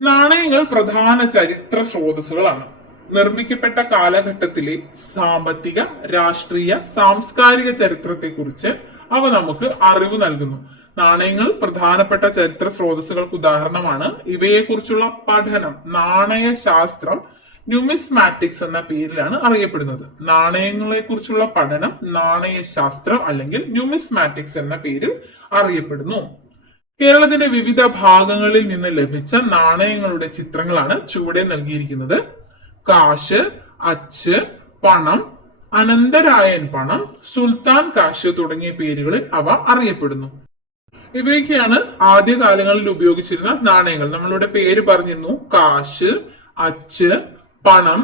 നാണയങ്ങൾ പ്രധാന ചരിത്ര സ്രോതസ്സുകളാണ്. നിർമ്മിക്കപ്പെട്ട കാലഘട്ടത്തിലെ സാമ്പത്തിക, രാഷ്ട്രീയ, സാംസ്കാരിക ചരിത്രത്തെക്കുറിച്ച് അവ നമുക്ക് അറിവ് നൽകുന്നു. നാണയങ്ങൾ പ്രധാനപ്പെട്ട ചരിത്ര സ്രോതസ്സുകൾക്ക് ഉദാഹരണമാണ്. ഇവയെക്കുറിച്ചുള്ള പഠനം നാണയശാസ്ത്രം, ന്യൂമിസ്മാറ്റിക്സ് എന്ന പേരിലാണ് അറിയപ്പെടുന്നത്. നാണയങ്ങളെ കുറിച്ചുള്ള പഠനം നാണയശാസ്ത്രം അല്ലെങ്കിൽ ന്യൂമിസ്മാറ്റിക്സ് എന്ന പേരിൽ അറിയപ്പെടുന്നു. കേരളത്തിന്റെ വിവിധ ഭാഗങ്ങളിൽ നിന്ന് ലഭിച്ച നാണയങ്ങളുടെ ചിത്രങ്ങളാണ് ചുവടെ നൽകിയിരിക്കുന്നത്. കാശ്, അച്ച്, പണം, അനന്തരായൻ പണം, സുൽത്താൻ കാശ് തുടങ്ങിയ പേരുകളിൽ അവ അറിയപ്പെടുന്നു. ഇവയൊക്കെയാണ് ആദ്യകാലങ്ങളിൽ ഉപയോഗിച്ചിരുന്ന നാണയങ്ങൾ. നമ്മളിവിടെ പേര് പറഞ്ഞിരുന്നു. കാശ്, അച്ച്, പണം,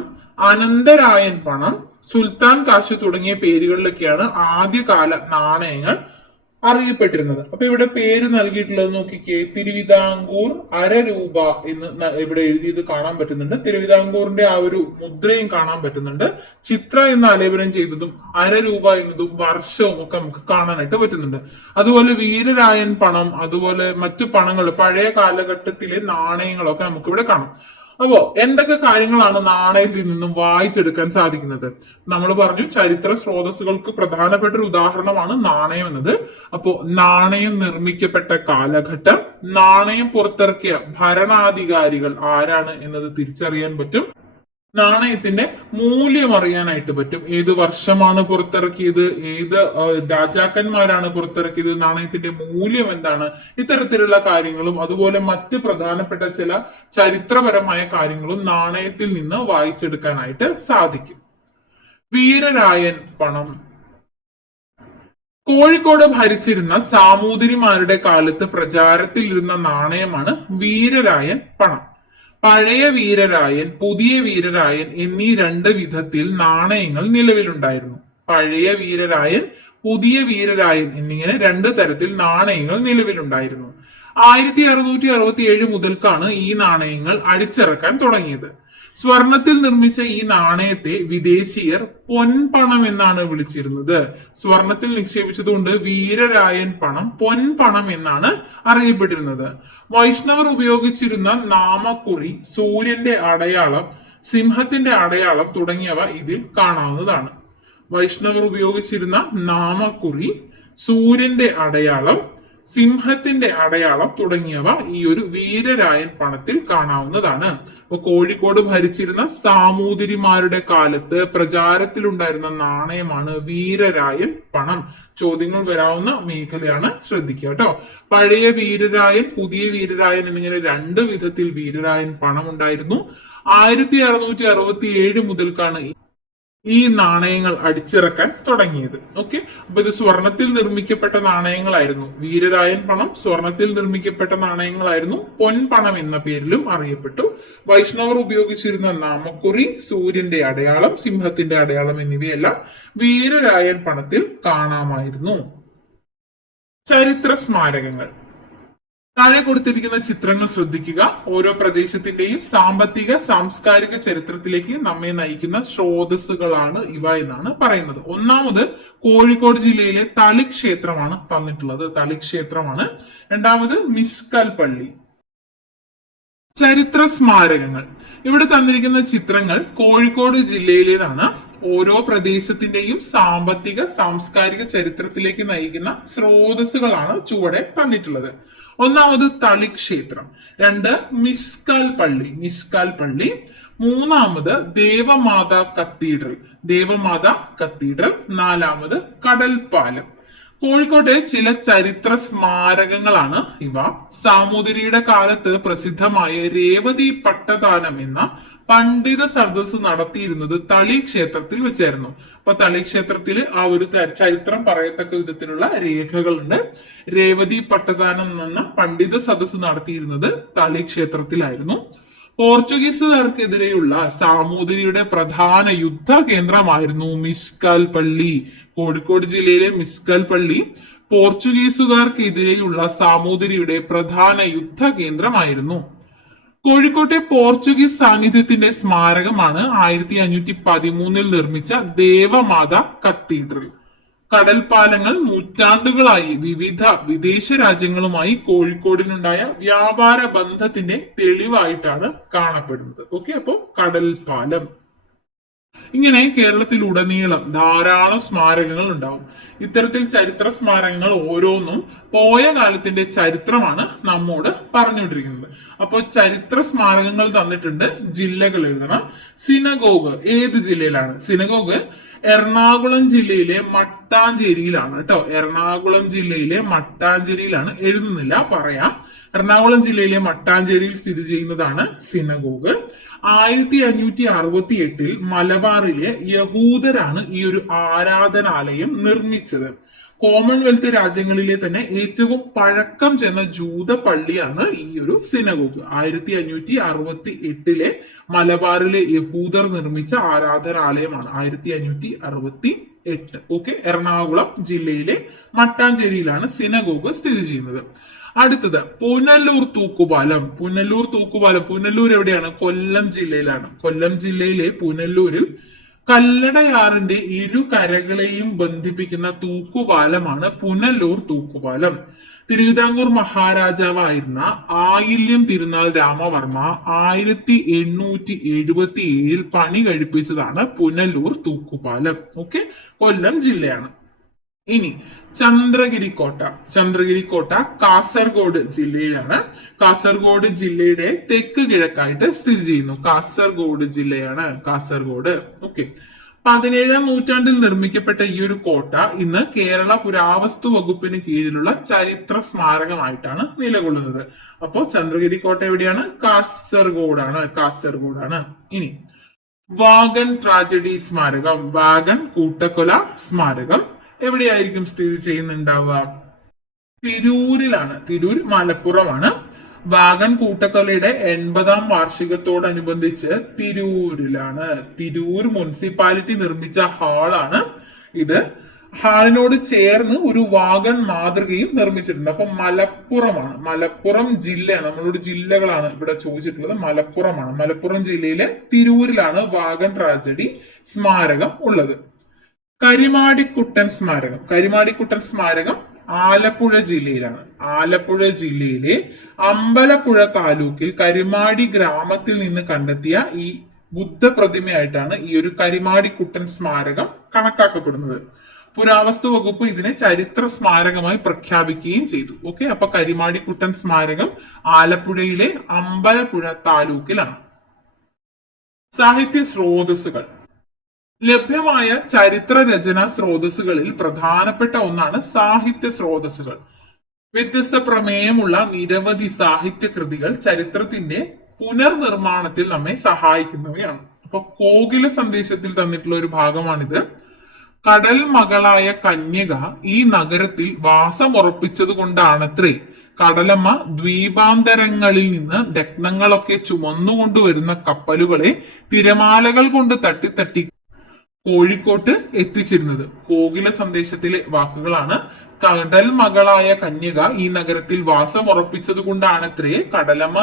അനന്തരായൻ പണം, സുൽത്താൻ കാശ് തുടങ്ങിയ പേരുകളിലൊക്കെയാണ് ആദ്യകാല നാണയങ്ങൾ അറിയപ്പെട്ടിരുന്നത്. അപ്പൊ ഇവിടെ പേര് നൽകിയിട്ടുള്ളത് നോക്കിക്കേ. തിരുവിതാംകൂർ അരരൂപ എന്ന് ഇവിടെ എഴുതിയത് കാണാൻ പറ്റുന്നുണ്ട്. തിരുവിതാംകൂറിന്റെ ആ ഒരു മുദ്രയും കാണാൻ പറ്റുന്നുണ്ട്. ചിത്ര എന്ന് ആലേപനം ചെയ്തതും അരരൂപ എന്നതും വർഷവും ഒക്കെ നമുക്ക് കാണാനായിട്ട് പറ്റുന്നുണ്ട്. അതുപോലെ വീരരായൻ പണം, അതുപോലെ മറ്റു പണങ്ങൾ, പഴയ കാലഘട്ടത്തിലെ നാണയങ്ങളൊക്കെ നമുക്ക് ഇവിടെ കാണാം. അപ്പോ എന്തൊക്കെ കാര്യങ്ങളാണ് നാണയത്തിൽ നിന്നും വായിച്ചെടുക്കാൻ സാധിക്കുന്നത്? നമ്മൾ പറഞ്ഞു ചരിത്ര സ്രോതസ്സുകൾക്ക് പ്രധാനപ്പെട്ട ഒരു ഉദാഹരണമാണ് നാണയം എന്നത്. അപ്പോ നാണയം നിർമ്മിക്കപ്പെട്ട കാലഘട്ടം, നാണയം പുറത്തിറക്കിയ ഭരണാധികാരികൾ ആരാണ് എന്നത് തിരിച്ചറിയാൻ പറ്റും. നാണയത്തിന്റെ മൂല്യം അറിയാനായിട്ട് പറ്റും. ഏത് വർഷമാണ് പുറത്തിറക്കിയത്, ഏത് രാജാക്കന്മാരാണ് പുറത്തിറക്കിയത്, നാണയത്തിന്റെ മൂല്യം എന്താണ്, ഇത്തരത്തിലുള്ള കാര്യങ്ങളും അതുപോലെ മറ്റ് പ്രധാനപ്പെട്ട ചില ചരിത്രപരമായ കാര്യങ്ങളും നാണയത്തിൽ നിന്ന് വായിച്ചെടുക്കാനായിട്ട് സാധിക്കും. വീരരായൻ പണം. കോഴിക്കോട് ഭരിച്ചിരുന്ന സാമൂതിരിമാരുടെ കാലത്ത് പ്രചാരത്തിലിരുന്ന നാണയമാണ് വീരരായൻ പണം. പഴയ വീരരായൻ, പുതിയ വീരരായൻ എന്നീ രണ്ട് വിധത്തിൽ നാണയങ്ങൾ നിലവിലുണ്ടായിരുന്നു. പഴയ വീരരായൻ, പുതിയ വീരരായൻ എന്നിങ്ങനെ രണ്ട് തരത്തിൽ നാണയങ്ങൾ നിലവിലുണ്ടായിരുന്നു. 1667 മുതൽക്കാണ് ഈ നാണയങ്ങൾ അടിച്ചിറക്കാൻ തുടങ്ങിയത്. സ്വർണത്തിൽ നിർമ്മിച്ച ഈ നാണയത്തെ വിദേശീയർ പൊൻപണം എന്നാണ് വിളിച്ചിരുന്നത്. സ്വർണത്തിൽ നിക്ഷേപിച്ചതുകൊണ്ട് വീരരായൻ പണം പൊൻപണം എന്നാണ് അറിയപ്പെട്ടിരുന്നത്. വൈഷ്ണവർ ഉപയോഗിച്ചിരുന്ന നാമക്കുറി, സൂര്യന്റെ അടയാളം, സിംഹത്തിന്റെ അടയാളം തുടങ്ങിയവ ഇതിൽ കാണാവുന്നതാണ്. വൈഷ്ണവർ ഉപയോഗിച്ചിരുന്ന നാമക്കുറി, സൂര്യന്റെ അടയാളം, സിംഹത്തിന്റെ അടയാളം തുടങ്ങിയവ ഈ ഒരു വീരരായൻ പണത്തിൽ കാണാവുന്നതാണ്. അപ്പൊ കോഴിക്കോട് ഭരിച്ചിരുന്ന സാമൂതിരിമാരുടെ കാലത്ത് പ്രചാരത്തിലുണ്ടായിരുന്ന നാണയമാണ് വീരരായൻ പണം. ചോദ്യങ്ങൾ വരാവുന്ന മേഖലയാണ്, ശ്രദ്ധിക്കുക കേട്ടോ. പഴയ വീരരായൻ, പുതിയ വീരരായൻ എന്നിങ്ങനെ രണ്ട് വിധത്തിൽ വീരരായൻ പണം ഉണ്ടായിരുന്നു. 1667 മുതൽക്കാണ് ഈ നാണയങ്ങൾ അടിച്ചിറക്കാൻ തുടങ്ങിയത്. ഓക്കെ, അപ്പൊ ഇത് സ്വർണത്തിൽ നിർമ്മിക്കപ്പെട്ട നാണയങ്ങളായിരുന്നു. വീരരായൻ പണം സ്വർണത്തിൽ നിർമ്മിക്കപ്പെട്ട നാണയങ്ങളായിരുന്നു. പൊൻപണം എന്ന പേരിലും അറിയപ്പെട്ടു. വൈഷ്ണവർ ഉപയോഗിച്ചിരുന്ന നാമക്കുറി, സൂര്യന്റെ അടയാളം, സിംഹത്തിന്റെ അടയാളം എന്നിവയെല്ലാം വീരരായൻ പണത്തിൽ കാണാമായിരുന്നു. ചരിത്ര സ്മാരകങ്ങൾ. താഴെ കൊടുത്തിരിക്കുന്ന ചിത്രങ്ങൾ ശ്രദ്ധിക്കുക. ഓരോ പ്രദേശത്തിന്റെയും സാമ്പത്തിക സാംസ്കാരിക ചരിത്രത്തിലേക്ക് നമ്മെ നയിക്കുന്ന സ്രോതസ്സുകളാണ് ഇവ എന്നാണ് പറയുന്നത്. ഒന്നാമത് കോഴിക്കോട് ജില്ലയിലെ തളി ക്ഷേത്രമാണ് തന്നിട്ടുള്ളത്. തളി ക്ഷേത്രമാണ്. രണ്ടാമത് മിസ്കൽ പള്ളി. ചരിത്ര സ്മാരകങ്ങൾ. ഇവിടെ തന്നിരിക്കുന്ന ചിത്രങ്ങൾ കോഴിക്കോട് ജില്ലയിലേതാണ്. ഓരോ പ്രദേശത്തിന്റെയും സാമ്പത്തിക സാംസ്കാരിക ചരിത്രത്തിലേക്ക് നയിക്കുന്ന സ്രോതസ്സുകളാണ് ചുവടെ തന്നിട്ടുള്ളത്. ഒന്നാമത് തളി ക്ഷേത്രം, രണ്ട് മിസ്കാൽ പള്ളി, മിസ്കാൽ പള്ളി, മൂന്നാമത് ദേവമാതാ കത്തീഡ്രൽ, ദേവമാതാ കത്തീഡ്രൽ, നാലാമത് കടൽപ്പാലം. കോഴിക്കോട്ടെ ചില ചരിത്ര സ്മാരകങ്ങളാണ് ഇവ. സാമൂതിരിയുടെ കാലത്ത് പ്രസിദ്ധമായ രേവതി പട്ടദാനം എന്ന പണ്ഡിത സദസ് നടത്തിയിരുന്നത് തളി ക്ഷേത്രത്തിൽ വെച്ചായിരുന്നു. അപ്പൊ തളി ക്ഷേത്രത്തിൽ ആ ഒരു ചരിത്രം പറയത്തക്ക വിധത്തിലുള്ള രേഖകളുണ്ട്. രേവതി പട്ടദാനം എന്ന പണ്ഡിത സദസ് നടത്തിയിരുന്നത് തളി ക്ഷേത്രത്തിലായിരുന്നു. പോർച്ചുഗീസുകാർക്കെതിരെയുള്ള സാമൂതിരിയുടെ പ്രധാന യുദ്ധ കേന്ദ്രമായിരുന്നു മിസ്കൽ പള്ളി. കോഴിക്കോട് ജില്ലയിലെ മിസ്കൽ പള്ളി പോർച്ചുഗീസുകാർക്കെതിരെയുള്ള സാമൂതിരിയുടെ പ്രധാന യുദ്ധ കേന്ദ്രമായിരുന്നു. കോഴിക്കോട്ടെ പോർച്ചുഗീസ് സാന്നിധ്യത്തിന്റെ സ്മാരകമാണ് 1513 നിർമ്മിച്ച ദേവമാത കത്തീഡ്രൽ. കടൽപ്പാലങ്ങൾ നൂറ്റാണ്ടുകളായി വിവിധ വിദേശ രാജ്യങ്ങളുമായി കോഴിക്കോടിനുണ്ടായ വ്യാപാര ബന്ധത്തിന്റെ തെളിവായിട്ടാണ് കാണപ്പെടുന്നത്. ഓക്കെ, അപ്പോ കടൽപ്പാലം. ഇങ്ങനെ കേരളത്തിലുടനീളം ധാരാളം സ്മാരകങ്ങൾ ഉണ്ടാവും. ഇത്തരത്തിൽ ചരിത്ര സ്മാരകങ്ങൾ ഓരോന്നും പോയ കാലത്തിന്റെ ചരിത്രമാണ് നമ്മോട് പറഞ്ഞുകൊണ്ടിരിക്കുന്നത്. അപ്പൊ ചരിത്ര സ്മാരകങ്ങൾ തന്നിട്ടുണ്ട്, ജില്ലകൾ എഴുതണം. സിനഗോഗ് ഏത് ജില്ലയിലാണ്? സിനഗോഗ് എറണാകുളം ജില്ലയിലെ മട്ടാഞ്ചേരിയിലാണ് കേട്ടോ. എറണാകുളം ജില്ലയിലെ മട്ടാഞ്ചേരിയിലാണ്, എഴുതുന്നില്ല, പറയാം. എറണാകുളം ജില്ലയിലെ മട്ടാഞ്ചേരിയിൽ സ്ഥിതി ചെയ്യുന്നതാണ് സിനഗോഗ്. 1568 മലബാറിലെ യഹൂദരാണ് ഈ ഒരു ആരാധനാലയം നിർമ്മിച്ചത്. കോമൺവെൽത്ത് രാജ്യങ്ങളിലെ തന്നെ ഏറ്റവും പഴക്കം ചെന്ന ജൂത പള്ളിയാണ് ഈ ഒരു സിനഗോഗ്. 1568 മലബാറിലെ യഹൂദർ നിർമ്മിച്ച ആരാധനാലയമാണ്. 1568. ഓക്കെ, എറണാകുളം ജില്ലയിലെ മട്ടാഞ്ചേരിയിലാണ് സിനഗോഗ് സ്ഥിതി ചെയ്യുന്നത്. അടുത്തത് പുനലൂർ തൂക്കുപാലം. പുനലൂർ തൂക്കുപാലം, പുനലൂർ എവിടെയാണ്? കൊല്ലം ജില്ലയിലാണ്. കൊല്ലം ജില്ലയിലെ പുനലൂരിൽ കല്ലടയാറിന്റെ ഇരു കരകളെയും ബന്ധിപ്പിക്കുന്ന തൂക്കുപാലമാണ് പുനലൂർ തൂക്കുപാലം. തിരുവിതാംകൂർ മഹാരാജാവായിരുന്ന ആയില്യം തിരുനാൾ രാമവർമ്മ 1877 പണി കഴിപ്പിച്ചതാണ് പുനലൂർ തൂക്കുപാലം. ഓക്കെ, കൊല്ലം ജില്ലയാണ്. ഇനി ചന്ദ്രഗിരിക്കോട്ട. ചന്ദ്രഗിരിക്കോട്ട കാസർഗോഡ് ജില്ലയിലാണ്. കാസർഗോഡ് ജില്ലയുടെ തെക്ക് കിഴക്കായിട്ട് സ്ഥിതി ചെയ്യുന്നു. കാസർഗോഡ് ജില്ലയാണ് കാസർഗോഡ്. ഓക്കെ, 17ാം നൂറ്റാണ്ടിൽ നിർമ്മിക്കപ്പെട്ട ഈ ഒരു കോട്ട ഇന്ന് കേരള പുരാവസ്തു വകുപ്പിന് കീഴിലുള്ള ചരിത്ര സ്മാരകമായിട്ടാണ് നിലകൊള്ളുന്നത്. അപ്പോ ചന്ദ്രഗിരി കോട്ട എവിടെയാണ്? കാസർഗോഡാണ്. കാസർഗോഡാണ്. ഇനി വാഗൺ ട്രാജഡി സ്മാരകം, വാഗൺ കൂട്ടക്കൊല സ്മാരകം എവിടെയായിരിക്കും സ്ഥിതി ചെയ്യുന്നുണ്ടാവുക? തിരൂരിലാണ്. തിരൂർ മലപ്പുറമാണ്. വാഗൺ കൂട്ടക്കൊലയുടെ 80ാം വാർഷികത്തോടനുബന്ധിച്ച് തിരൂരിലാണ്. തിരൂർ മുനിസിപ്പാലിറ്റി നിർമ്മിച്ച ഹാളാണ് ഇത്. ഹാളിനോട് ചേർന്ന് ഒരു വാഗൺ മാതൃകയും നിർമ്മിച്ചിട്ടുണ്ട്. അപ്പൊ മലപ്പുറമാണ്, മലപ്പുറം ജില്ലയാണ്. നമ്മളോട് ജില്ലകളാണ് ഇവിടെ ചോദിച്ചിട്ടുള്ളത്. മലപ്പുറമാണ്. മലപ്പുറം ജില്ലയിലെ തിരൂരിലാണ് വാഗൺ ട്രാജഡി സ്മാരകം ഉള്ളത്. കരിമാടിക്കുട്ടൻ സ്മാരകം, കരിമാടിക്കുട്ടൻ സ്മാരകം ആലപ്പുഴ ജില്ലയിലാണ്. ആലപ്പുഴ ജില്ലയിലെ അമ്പലപ്പുഴ താലൂക്കിൽ കരിമാടി ഗ്രാമത്തിൽ നിന്ന് കണ്ടെത്തിയ ഈ ബുദ്ധ പ്രതിമയായിട്ടാണ് ഈ ഒരു കരിമാടിക്കുട്ടൻ സ്മാരകം കണക്കാക്കപ്പെടുന്നത്. പുരാവസ്തു വകുപ്പ് ഇതിനെ ചരിത്ര സ്മാരകമായി പ്രഖ്യാപിക്കുകയും ചെയ്തു. ഓക്കെ, അപ്പൊ കരിമാടിക്കുട്ടൻ സ്മാരകം ആലപ്പുഴയിലെ അമ്പലപ്പുഴ താലൂക്കിലാണ്. സാഹിത്യ സ്രോതസ്സുകൾ. ലഭ്യമായ ചരിത്ര രചനാ സ്രോതസ്സുകളിൽ പ്രധാനപ്പെട്ട ഒന്നാണ് സാഹിത്യ സ്രോതസ്സുകൾ. വ്യത്യസ്ത പ്രമേയമുള്ള നിരവധി സാഹിത്യ കൃതികൾ ചരിത്രത്തിന്റെ പുനർനിർമ്മാണത്തിൽ നമ്മെ സഹായിക്കുന്നവയാണ്. അപ്പൊ കോകില സന്ദേശത്തിൽ തന്നിട്ടുള്ള ഒരു ഭാഗമാണിത്. കടൽ മകളായ കന്യക ഈ നഗരത്തിൽ വാസമുറപ്പിച്ചത് കൊണ്ടാണത്രേ കടലമ്മ ദ്വീപാന്തരങ്ങളിൽ നിന്ന് രത്നങ്ങളൊക്കെ ചുമന്നുകൊണ്ടുവരുന്ന കപ്പലുകളെ തിരമാലകൾ കൊണ്ട് തട്ടി കോഴിക്കോട്ട് എത്തിച്ചിരുന്നത്. കോകില സന്ദേശത്തിലെ വാക്കുകളാണ്. കടൽ മകളായ കന്യക ഈ നഗരത്തിൽ വാസമുറപ്പിച്ചത് കൊണ്ടാണത്രേ കടലമ്മ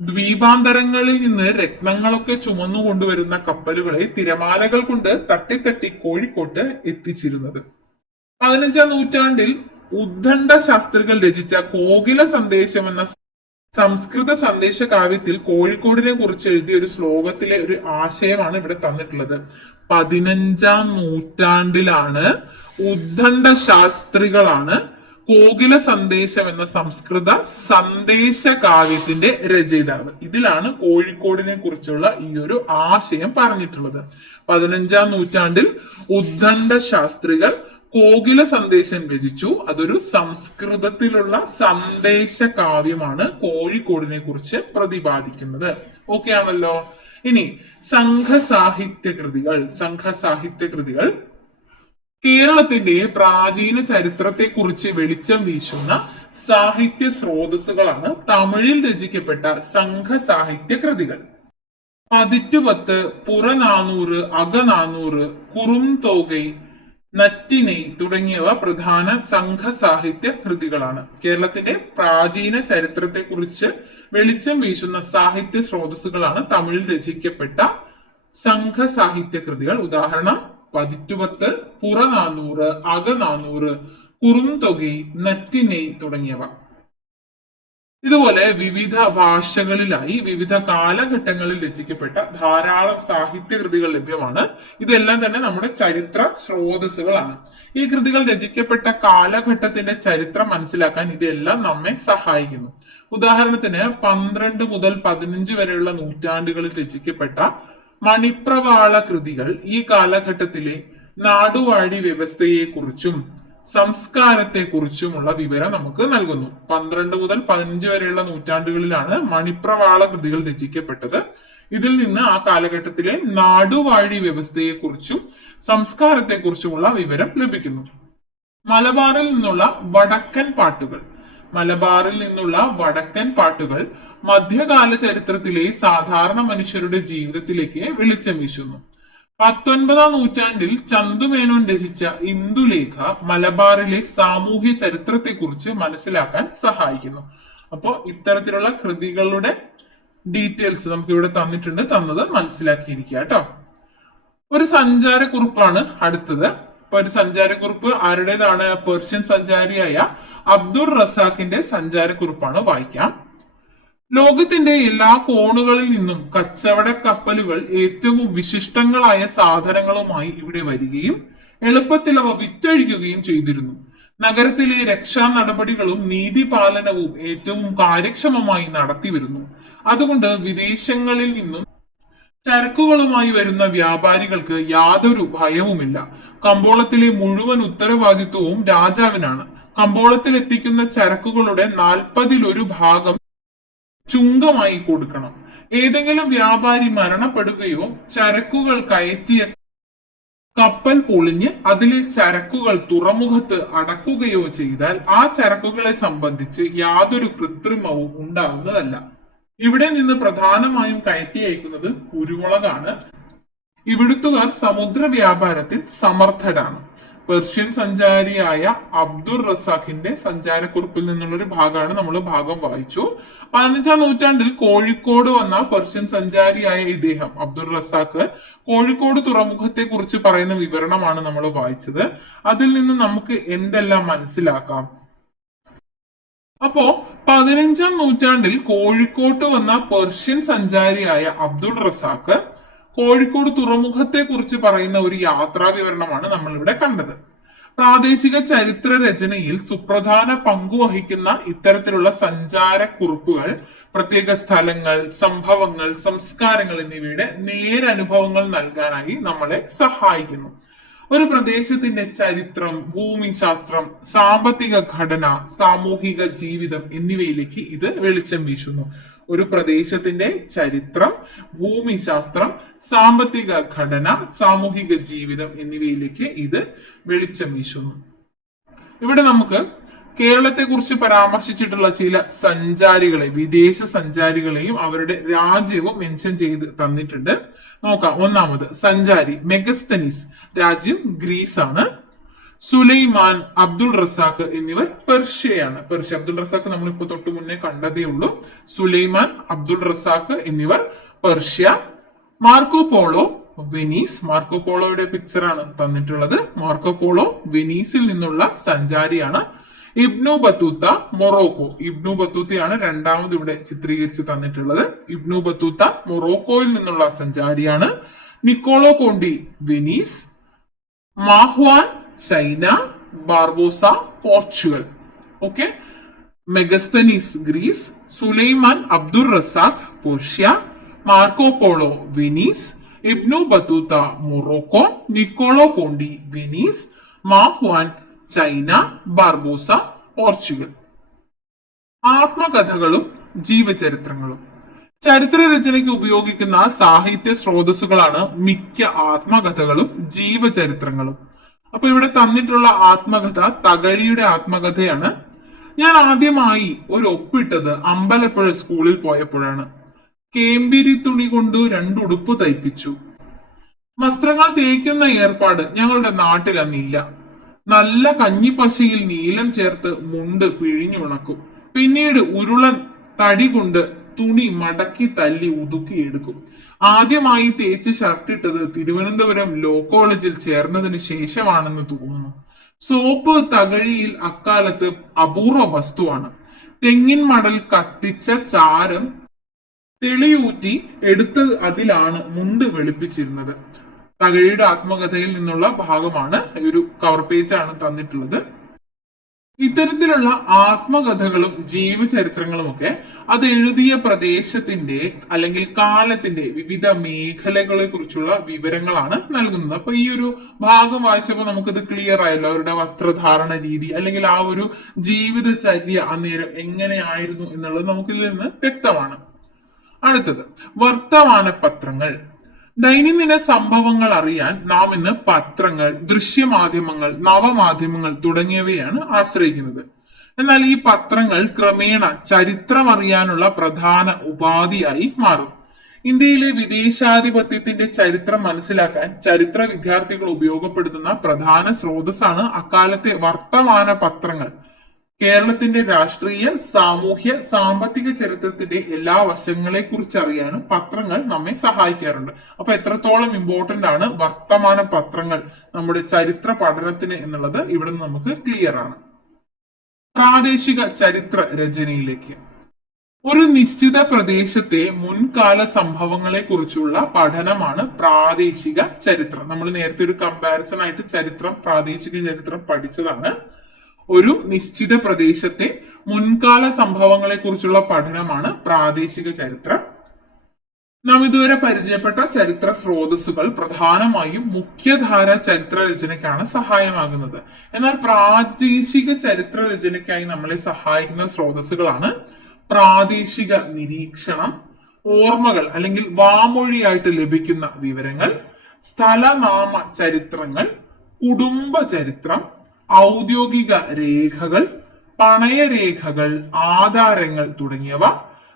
ദ്വീപാന്തരങ്ങളിൽ നിന്ന് രത്നങ്ങളൊക്കെ ചുമന്നു കൊണ്ടുവരുന്ന കപ്പലുകളെ തിരമാലകൾ കൊണ്ട് തട്ടി കോഴിക്കോട്ട് എത്തിച്ചിരുന്നത്. 15ാം നൂറ്റാണ്ടിൽ ഉദ്ദണ്ഡ ശാസ്ത്രികൾ രചിച്ച കോകില സന്ദേശം എന്ന സംസ്കൃത സന്ദേശ കാവ്യത്തിൽ കോഴിക്കോടിനെ കുറിച്ച് എഴുതിയ ഒരു ശ്ലോകത്തിലെ ഒരു ആശയമാണ് ഇവിടെ തന്നിട്ടുള്ളത്. 15ാം നൂറ്റാണ്ടിലാണ് ഉദ്ദണ്ഡ ശാസ്ത്രികളാണ് കോകില സന്ദേശം എന്ന സംസ്കൃത സന്ദേശ കാവ്യത്തിന്റെ രചയിതാവ്. ഇതിലാണ് കോഴിക്കോടിനെ കുറിച്ചുള്ള ഈ ഒരു ആശയം പറഞ്ഞിട്ടുള്ളത്. 15ാം നൂറ്റാണ്ടിൽ ഉദ്ദണ്ഡ ശാസ്ത്രികൾ കോകില സന്ദേശം രചിച്ചു. അതൊരു സംസ്കൃതത്തിലുള്ള സന്ദേശ കാവ്യമാണ് കോഴിക്കോടിനെ കുറിച്ച് പ്രതിപാദിക്കുന്നത്. ഓക്കെ ആണല്ലോ. ഇനി സംഘസാഹിത്യ കൃതികൾ. സംഘസാഹിത്യ കൃതികൾ കേരളത്തിന്റെ പ്രാചീന ചരിത്രത്തെ കുറിച്ച് വെളിച്ചം വീശുന്ന സാഹിത്യ സ്രോതസ്സുകളാണ് തമിഴിൽ രചിക്കപ്പെട്ട സംഘസാഹിത്യ കൃതികൾ. പതിറ്റുപത്ത്, പുറനാനൂറ്, അകനാനൂറ്, കുറുംതോഗൈ, നറ്റിനെ തുടങ്ങിയവ പ്രധാന സംഘസാഹിത്യ കൃതികളാണ്. കേരളത്തിന്റെ പ്രാചീന ചരിത്രത്തെ കുറിച്ച് വെളിച്ചം വീശുന്ന സാഹിത്യ സ്രോതസ്സുകളാണ് തമിഴിൽ രചിക്കപ്പെട്ട സംഘസാഹിത്യ കൃതികൾ. ഉദാഹരണം പതിറ്റുപത്ത്, പുറനാനൂറ്, അകനാനൂറ്, കുറുംതൊകൈ, നറ്റിനെ തുടങ്ങിയവ. ഇതുപോലെ വിവിധ ഭാഷകളിലായി വിവിധ കാലഘട്ടങ്ങളിൽ രചിക്കപ്പെട്ട ധാരാളം സാഹിത്യകൃതികൾ ലഭ്യമാണ്. ഇതെല്ലാം തന്നെ നമ്മുടെ ചരിത്ര സ്രോതസ്സുകളാണ്. ഈ കൃതികൾ രചിക്കപ്പെട്ട കാലഘട്ടത്തിന്റെ ചരിത്രം മനസ്സിലാക്കാൻ ഇതെല്ലാം നമ്മെ സഹായിക്കുന്നു. ഉദാഹരണത്തിന് 12 മുതൽ 15 വരെയുള്ള നൂറ്റാണ്ടുകളിൽ രചിക്കപ്പെട്ട മണിപ്രവാള കൃതികൾ ഈ കാലഘട്ടത്തിലെ നാടുവാഴി വ്യവസ്ഥയെക്കുറിച്ചും സംസ്കാരത്തെക്കുറിച്ചുമുള്ള വിവരം നമുക്ക് നൽകുന്നു. 12 മുതൽ 15 വരെയുള്ള നൂറ്റാണ്ടുകളിലാണ് മണിപ്രവാള കൃതികൾ രചിക്കപ്പെട്ടത്. ഇതിൽ നിന്ന് ആ കാലഘട്ടത്തിലെ നാടുവാഴി വ്യവസ്ഥയെക്കുറിച്ചും സംസ്കാരത്തെക്കുറിച്ചുമുള്ള വിവരം ലഭിക്കുന്നു. മലബാറിൽ നിന്നുള്ള വടക്കൻ പാട്ടുകൾ. മലബാറിൽ നിന്നുള്ള വടക്കൻ പാട്ടുകൾ മധ്യകാല ചരിത്രത്തിലെ സാധാരണ മനുഷ്യരുടെ ജീവിതത്തിലേക്ക് വെളിച്ചം വീശുന്നു. 19ാം നൂറ്റാണ്ടിൽ ചന്തുമേനോൻ രചിച്ച ഇന്ദുലേഖ മലബാറിലെ സാമൂഹ്യ ചരിത്രത്തെക്കുറിച്ച് മനസ്സിലാക്കാൻ സഹായിക്കുന്നു. അപ്പോൾ ഇത്തരത്തിലുള്ള കൃതികളുടെ ഡീറ്റെയിൽസ് നമുക്ക് ഇവിടെ തന്നിട്ടുണ്ട്. തന്നത് മനസ്സിലാക്കിയിരിക്കുക കേട്ടോ. ഒരു സഞ്ചാരക്കുറിപ്പാണ് അടുത്തത്. അപ്പൊ ഒരു സഞ്ചാരക്കുറിപ്പ് ആരുടേതാണ്? പേർഷ്യൻ സഞ്ചാരിയായ അബ്ദുൾ റസാഖിന്റെ സഞ്ചാരക്കുറിപ്പാണ്. വായിക്കാം. ലോകത്തിന്റെ എല്ലാ കോണുകളിൽ നിന്നും കച്ചവട കപ്പലുകൾ ഏറ്റവും വിശിഷ്ടങ്ങളായ സാധനങ്ങളുമായി ഇവിടെ വരികയും എളുപ്പത്തിൽ അവ വിറ്റഴിക്കുകയും ചെയ്തിരുന്നു. നഗരത്തിലെ രക്ഷാ നടപടികളും നീതിപാലനവും ഏറ്റവും കാര്യക്ഷമമായി നടത്തിവരുന്നു. അതുകൊണ്ട് വിദേശങ്ങളിൽ നിന്നും ചരക്കുകളുമായി വരുന്ന വ്യാപാരികൾക്ക് യാതൊരു ഭയവുമില്ല. കമ്പോളത്തിലെ മുഴുവൻ ഉത്തരവാദിത്വവും രാജാവിനാണ്. കമ്പോളത്തിൽ എത്തിക്കുന്ന ചരക്കുകളുടെ 40-1 ഭാഗം ചുങ്കമായി കൊടുക്കണം. ഏതെങ്കിലും വ്യാപാരി മരണപ്പെടുകയോ ചരക്കുകൾ കയറ്റിയ കപ്പൽ പൊളിഞ്ഞ് അതിലെ ചരക്കുകൾ തുറമുഖത്ത് അടക്കുകയോ ചെയ്താൽ ആ ചരക്കുകളെ സംബന്ധിച്ച് യാതൊരു കൃത്രിമവും ഉണ്ടാകുന്നതല്ല. ഇവിടെ നിന്ന് പ്രധാനമായും കയറ്റി അയക്കുന്നത് കുരുമുളകാണ്. ഇവിടുത്തുകാർ സമുദ്ര വ്യാപാരത്തിൽ സമർത്ഥരാണ്. പെർഷ്യൻ സഞ്ചാരിയായ അബ്ദുൾ റസാഖിന്റെ സഞ്ചാരക്കുറിപ്പിൽ നിന്നുള്ള ഒരു ഭാഗമാണ് നമ്മൾ ഭാഗം വായിച്ചു. 15-ാം നൂറ്റാണ്ടിൽ കോഴിക്കോട് വന്ന പെർഷ്യൻ സഞ്ചാരിയായ ഇദ്ദേഹം അബ്ദുൾ റസാഖ് കോഴിക്കോട് തുറമുഖത്തെ കുറിച്ച് പറയുന്ന വിവരണമാണ് നമ്മൾ വായിച്ചത്. അതിൽ നിന്ന് നമുക്ക് എന്തെല്ലാം മനസ്സിലാക്കാം? അപ്പോ 15-ാം നൂറ്റാണ്ടിൽ കോഴിക്കോട്ട് വന്ന പെർഷ്യൻ സഞ്ചാരിയായ അബ്ദുൾ റസാഖ് കോഴിക്കോട് തുറമുഖത്തെ കുറിച്ച് പറയുന്ന ഒരു യാത്രാ വിവരണമാണ് നമ്മൾ ഇവിടെ കണ്ടത്. പ്രാദേശിക ചരിത്ര രചനയിൽ സുപ്രധാന പങ്കുവഹിക്കുന്ന ഇത്തരത്തിലുള്ള സഞ്ചാരക്കുറിപ്പുകൾ പ്രത്യേക സ്ഥലങ്ങൾ, സംഭവങ്ങൾ, സംസ്കാരങ്ങൾ എന്നിവയുടെ നേരനുഭവങ്ങൾ നൽകാനായി നമ്മളെ സഹായിക്കുന്നു. ഒരു പ്രദേശത്തിന്റെ ചരിത്രം, ഭൂമിശാസ്ത്രം, സാമ്പത്തിക ഘടന, സാമൂഹിക ജീവിതം എന്നിവയിലേക്ക് ഇത് വെളിച്ചം വീശുന്നു. ഒരു പ്രദേശത്തിന്റെ ചരിത്രം, ഭൂമിശാസ്ത്രം, സാമ്പത്തിക ഘടന, സാമൂഹിക ജീവിതം എന്നിവയിലേക്ക് ഇത് വെളിച്ചം വീശുന്നു. ഇവിടെ നമുക്ക് കേരളത്തെ കുറിച്ച് പരാമർശിച്ചിട്ടുള്ള ചില സഞ്ചാരികളെ, വിദേശ സഞ്ചാരികളെയും അവരുടെ രാജ്യവും മെൻഷൻ ചെയ്ത് തന്നിട്ടുണ്ട്. നോക്കാം. ഒന്നാമത് സഞ്ചാരി മെഗസ്തനീസ്, രാജ്യം ഗ്രീസ് ആണ്. സുലൈമാൻ, അബ്ദുൾ റസാഖ് എന്നിവർ പെർഷ്യയാണ്. അബ്ദുൾ റസാഖ് നമ്മളിപ്പോ തൊട്ടു മുന്നേ കണ്ടതേ ഉള്ളൂ. സുലൈമാൻ, അബ്ദുൾ റസാഖ് എന്നിവർ Persia. Marco Polo Venice, Marco പോളോയുടെ പിക്ചറാണ് തന്നിട്ടുള്ളത്. മാർക്കോ പോളോ വെനീസിൽ നിന്നുള്ള സഞ്ചാരിയാണ്. ഇബ്നു ബത്തൂത്ത മൊറോക്കോ, ഇബ്നു ബത്തൂത്തയാണ് രണ്ടാമത് ഇവിടെ ചിത്രീകരിച്ച് തന്നിട്ടുള്ളത്. ഇബ്നു ബത്തൂത്ത മൊറോക്കോയിൽ നിന്നുള്ള സഞ്ചാരിയാണ്. Niccolo Conti Venice. Ma Huan China. Barbosa Portugal. Okay. Megasthenes Greece. Suleiman Abdul Razak Persia. Marco Polo Venice. Ibn Battuta Morocco. Niccolo Conti Venice. Ma Huan China. Barbosa Portugal. ആത്മകഥകളും ജീവചരിത്രങ്ങളും. ചരിത്ര രചനയ്ക്ക് ഉപയോഗിക്കുന്ന സാഹിത്യ സ്രോതസ്സുകളാണ് മിക്ക ആത്മകഥകളും ജീവചരിത്രങ്ങളും. അപ്പൊ ഇവിടെ തന്നിട്ടുള്ള ആത്മകഥ തകഴിയുടെ ആത്മകഥയാണ്. ഞാൻ ആദ്യമായി ഒരു ഒപ്പിട്ടത് അമ്പലപ്പുഴ സ്കൂളിൽ പോയപ്പോഴാണ്. കേമ്പിരി തുണി കൊണ്ട് 2 ഉടുപ്പ് തയ്പ്പിച്ചു. വസ്ത്രങ്ങൾ തേക്കുന്ന ഏർപ്പാട് ഞങ്ങളുടെ നാട്ടിൽ അന്നില്ല. നല്ല കഞ്ഞിപ്പശയിൽ നീലം ചേർത്ത് മുണ്ട് പിഴിഞ്ഞുണക്കും. പിന്നീട് ഉരുളൻ തടി കൊണ്ട് തുണി മടക്കി തല്ലി ഒതുക്കിയെടുക്കും. ആദ്യമായി തേച്ച് ഷർട്ടിട്ടത് തിരുവനന്തപുരം ലോ കോളേജിൽ ചേർന്നതിന് ശേഷമാണെന്ന് തോന്നുന്നു. സോപ്പ് തകഴിയിൽ അക്കാലത്ത് അപൂർവ വസ്തുവാണ്. തെങ്ങിൻ മടൽ കത്തിച്ച ചാരം തെളിയൂറ്റി എടുത്ത് അതിലാണ് മുണ്ട് വെളുപ്പിച്ചിരുന്നത്. തകഴിയുടെ ആത്മകഥയിൽ നിന്നുള്ള ഭാഗമാണ്, ഒരു കവർ പേജാണ് തന്നിട്ടുള്ളത്. ഇത്തരത്തിലുള്ള ആത്മകഥകളും ജീവചരിത്രങ്ങളും ഒക്കെ അത് എഴുതിയ പ്രദേശത്തിന്റെ അല്ലെങ്കിൽ കാലത്തിന്റെ വിവിധ മേഖലകളെ കുറിച്ചുള്ള വിവരങ്ങളാണ് നൽകുന്നത്. അപ്പൊ ഈ ഒരു ഭാഗം വായിച്ചപ്പോൾ നമുക്കിത് ക്ലിയർ ആയല്ലോ. അവരുടെ വസ്ത്രധാരണ രീതി അല്ലെങ്കിൽ ആ ഒരു ജീവിതചര്യ അന്നേരം എങ്ങനെയായിരുന്നു എന്നുള്ളത് നമുക്കിതിൽ നിന്ന് വ്യക്തമാണ്. അടുത്തത് വർത്തമാന പത്രങ്ങൾ. ദൈനംദിന സംഭവങ്ങൾ അറിയാൻ നാം ഇന്ന് പത്രങ്ങൾ, ദൃശ്യമാധ്യമങ്ങൾ, നവമാധ്യമങ്ങൾ തുടങ്ങിയവയാണ് ആശ്രയിക്കുന്നത്. എന്നാൽ ഈ പത്രങ്ങൾ ക്രമേണ ചരിത്രം അറിയാനുള്ള പ്രധാന ഉപാധിയായി മാറും. ഇന്ത്യയിലെ വിദേശാധിപത്യത്തിന്റെ ചരിത്രം മനസ്സിലാക്കാൻ ചരിത്ര വിദ്യാർത്ഥികൾ ഉപയോഗപ്പെടുത്തുന്ന പ്രധാന സ്രോതസ്സാണ് അക്കാലത്തെ വർത്തമാന പത്രങ്ങൾ. കേരളത്തിന്റെ രാഷ്ട്രീയ, സാമൂഹ്യ, സാമ്പത്തിക ചരിത്രത്തിന്റെ എല്ലാ വശങ്ങളെ കുറിച്ച് അറിയാനും പത്രങ്ങൾ നമ്മെ സഹായിക്കാറുണ്ട്. അപ്പൊ എത്രത്തോളം ഇമ്പോർട്ടന്റ് ആണ് വർത്തമാന പത്രങ്ങൾ നമ്മുടെ ചരിത്ര പഠനത്തിന് എന്നുള്ളത് ഇവിടെ നിന്ന് നമുക്ക് ക്ലിയർ ആണ്. പ്രാദേശിക ചരിത്ര രചനയിലേക്ക്. ഒരു നിശ്ചിത പ്രദേശത്തെ മുൻകാല സംഭവങ്ങളെ കുറിച്ചുള്ള പഠനമാണ് പ്രാദേശിക ചരിത്രം. നമ്മൾ നേരത്തെ ഒരു കമ്പാരിസൺ ആയിട്ട് ചരിത്രം, പ്രാദേശിക ചരിത്രം പഠിച്ചതാണ്. ഒരു നിശ്ചിത പ്രദേശത്തെ മുൻകാല സംഭവങ്ങളെ കുറിച്ചുള്ള പഠനമാണ് പ്രാദേശിക ചരിത്രം. നാം ഇതുവരെ പരിചയപ്പെട്ട ചരിത്ര സ്രോതസ്സുകൾ പ്രധാനമായും മുഖ്യധാര ചരിത്ര രചനയ്ക്കാണ് സഹായമാകുന്നത്. എന്നാൽ പ്രാദേശിക ചരിത്ര രചനയ്ക്കായി നമ്മളെ സഹായിക്കുന്ന സ്രോതസ്സുകളാണ് പ്രാദേശിക നിരീക്ഷണം, ഓർമ്മകൾ അല്ലെങ്കിൽ വാമൊഴിയായിട്ട് ലഭിക്കുന്ന വിവരങ്ങൾ, സ്ഥലനാമ ചരിത്രങ്ങൾ, കുടുംബ ചരിത്രം, ഔദ്യോഗിക രേഖകൾ, പണയരേഖകൾ, ആധാരങ്ങൾ തുടങ്ങിയവ,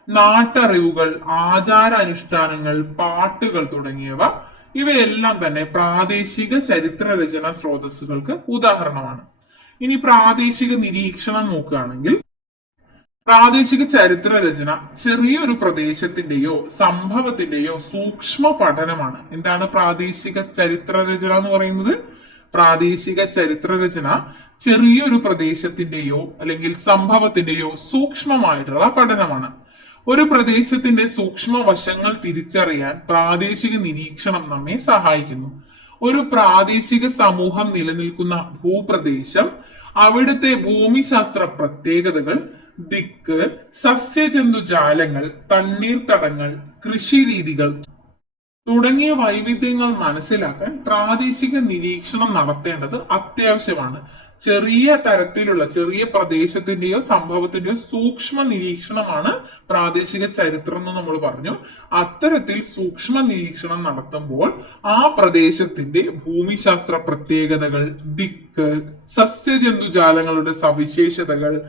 നാട്ടറിവുകൾ, ആചാരാനുഷ്ഠാനങ്ങൾ, പാട്ടുകൾ തുടങ്ങിയവ, ഇവയെല്ലാം തന്നെ പ്രാദേശിക ചരിത്ര രചന സ്രോതസ്സുകൾക്ക് ഉദാഹരണമാണ്. ഇനി പ്രാദേശിക നിരീക്ഷണം നോക്കുകയാണെങ്കിൽ പ്രാദേശിക ചരിത്ര രചന ചെറിയൊരു പ്രദേശത്തിന്റെയോ സംഭവത്തിന്റെയോ സൂക്ഷ്മ പഠനമാണ്. എന്താണ് പ്രാദേശിക ചരിത്ര രചന എന്ന് പറയുന്നത്? പ്രാദേശിക ചരിത്ര രചന ചെറിയൊരു പ്രദേശത്തിന്റെയോ അല്ലെങ്കിൽ സംഭവത്തിന്റെയോ സൂക്ഷ്മമായിട്ടുള്ള പഠനമാണ്. ഒരു പ്രദേശത്തിന്റെ സൂക്ഷ്മ വശങ്ങൾ തിരിച്ചറിയാൻ പ്രാദേശിക നിരീക്ഷണം നമ്മെ സഹായിക്കുന്നു. ഒരു പ്രാദേശിക സമൂഹം നിലനിൽക്കുന്ന ഭൂപ്രദേശം, അവിടുത്തെ ഭൂമിശാസ്ത്ര പ്രത്യേകതകൾ, ദിക്ക്, സസ്യജന്തുജാലങ്ങൾ, തണ്ണീർത്തടങ്ങൾ, കൃഷിരീതികൾ തുടങ്ങിയ വൈവിധ്യങ്ങൾ മനസ്സിലാക്കാൻ പ്രാദേശിക നിരീക്ഷണം നടത്തേണ്ടത് അത്യാവശ്യമാണ്. ചെറിയ തരത്തിലുള്ള ചെറിയ പ്രദേശത്തിന്റെയോ സംഭവത്തിന്റെയോ സൂക്ഷ്മ നിരീക്ഷണമാണ് പ്രാദേശിക ചരിത്രം എന്ന് നമ്മൾ പറഞ്ഞു. അത്തരത്തിൽ സൂക്ഷ്മ നിരീക്ഷണം നടത്തുമ്പോൾ ആ പ്രദേശത്തിന്റെ ഭൂമിശാസ്ത്ര പ്രത്യേകതകൾ, ദിക്ക്, സസ്യജന്തുജാലങ്ങളുടെ സവിശേഷതകൾ,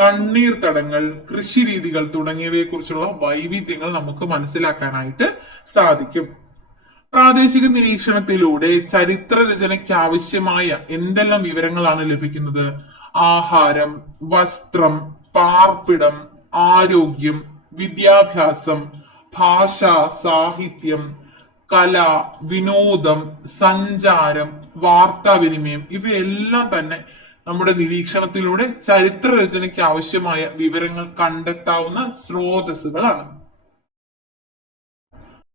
തണ്ണീർത്തടങ്ങൾ, കൃഷിരീതികൾ തുടങ്ങിയവയെ കുറിച്ചുള്ള വൈവിധ്യങ്ങൾ നമുക്ക് മനസ്സിലാക്കാനായിട്ട് സാധിക്കും. പ്രാദേശിക നിരീക്ഷണത്തിലൂടെ ചരിത്ര രചനയ്ക്ക് ആവശ്യമായ എന്തെല്ലാം വിവരങ്ങളാണ് ലഭിക്കുന്നത്? ആഹാരം, വസ്ത്രം, പാർപ്പിടം, ആരോഗ്യം, വിദ്യാഭ്യാസം, ഭാഷ, സാഹിത്യം, കല, വിനോദം, സഞ്ചാരം, വാർത്താവിനിമയം ഇവയെല്ലാം തന്നെ നമ്മുടെ നിരീക്ഷണത്തിലൂടെ ചരിത്ര രചനയ്ക്ക് ആവശ്യമായ വിവരങ്ങൾ കണ്ടെത്താവുന്ന സ്രോതസ്സുകളാണ്.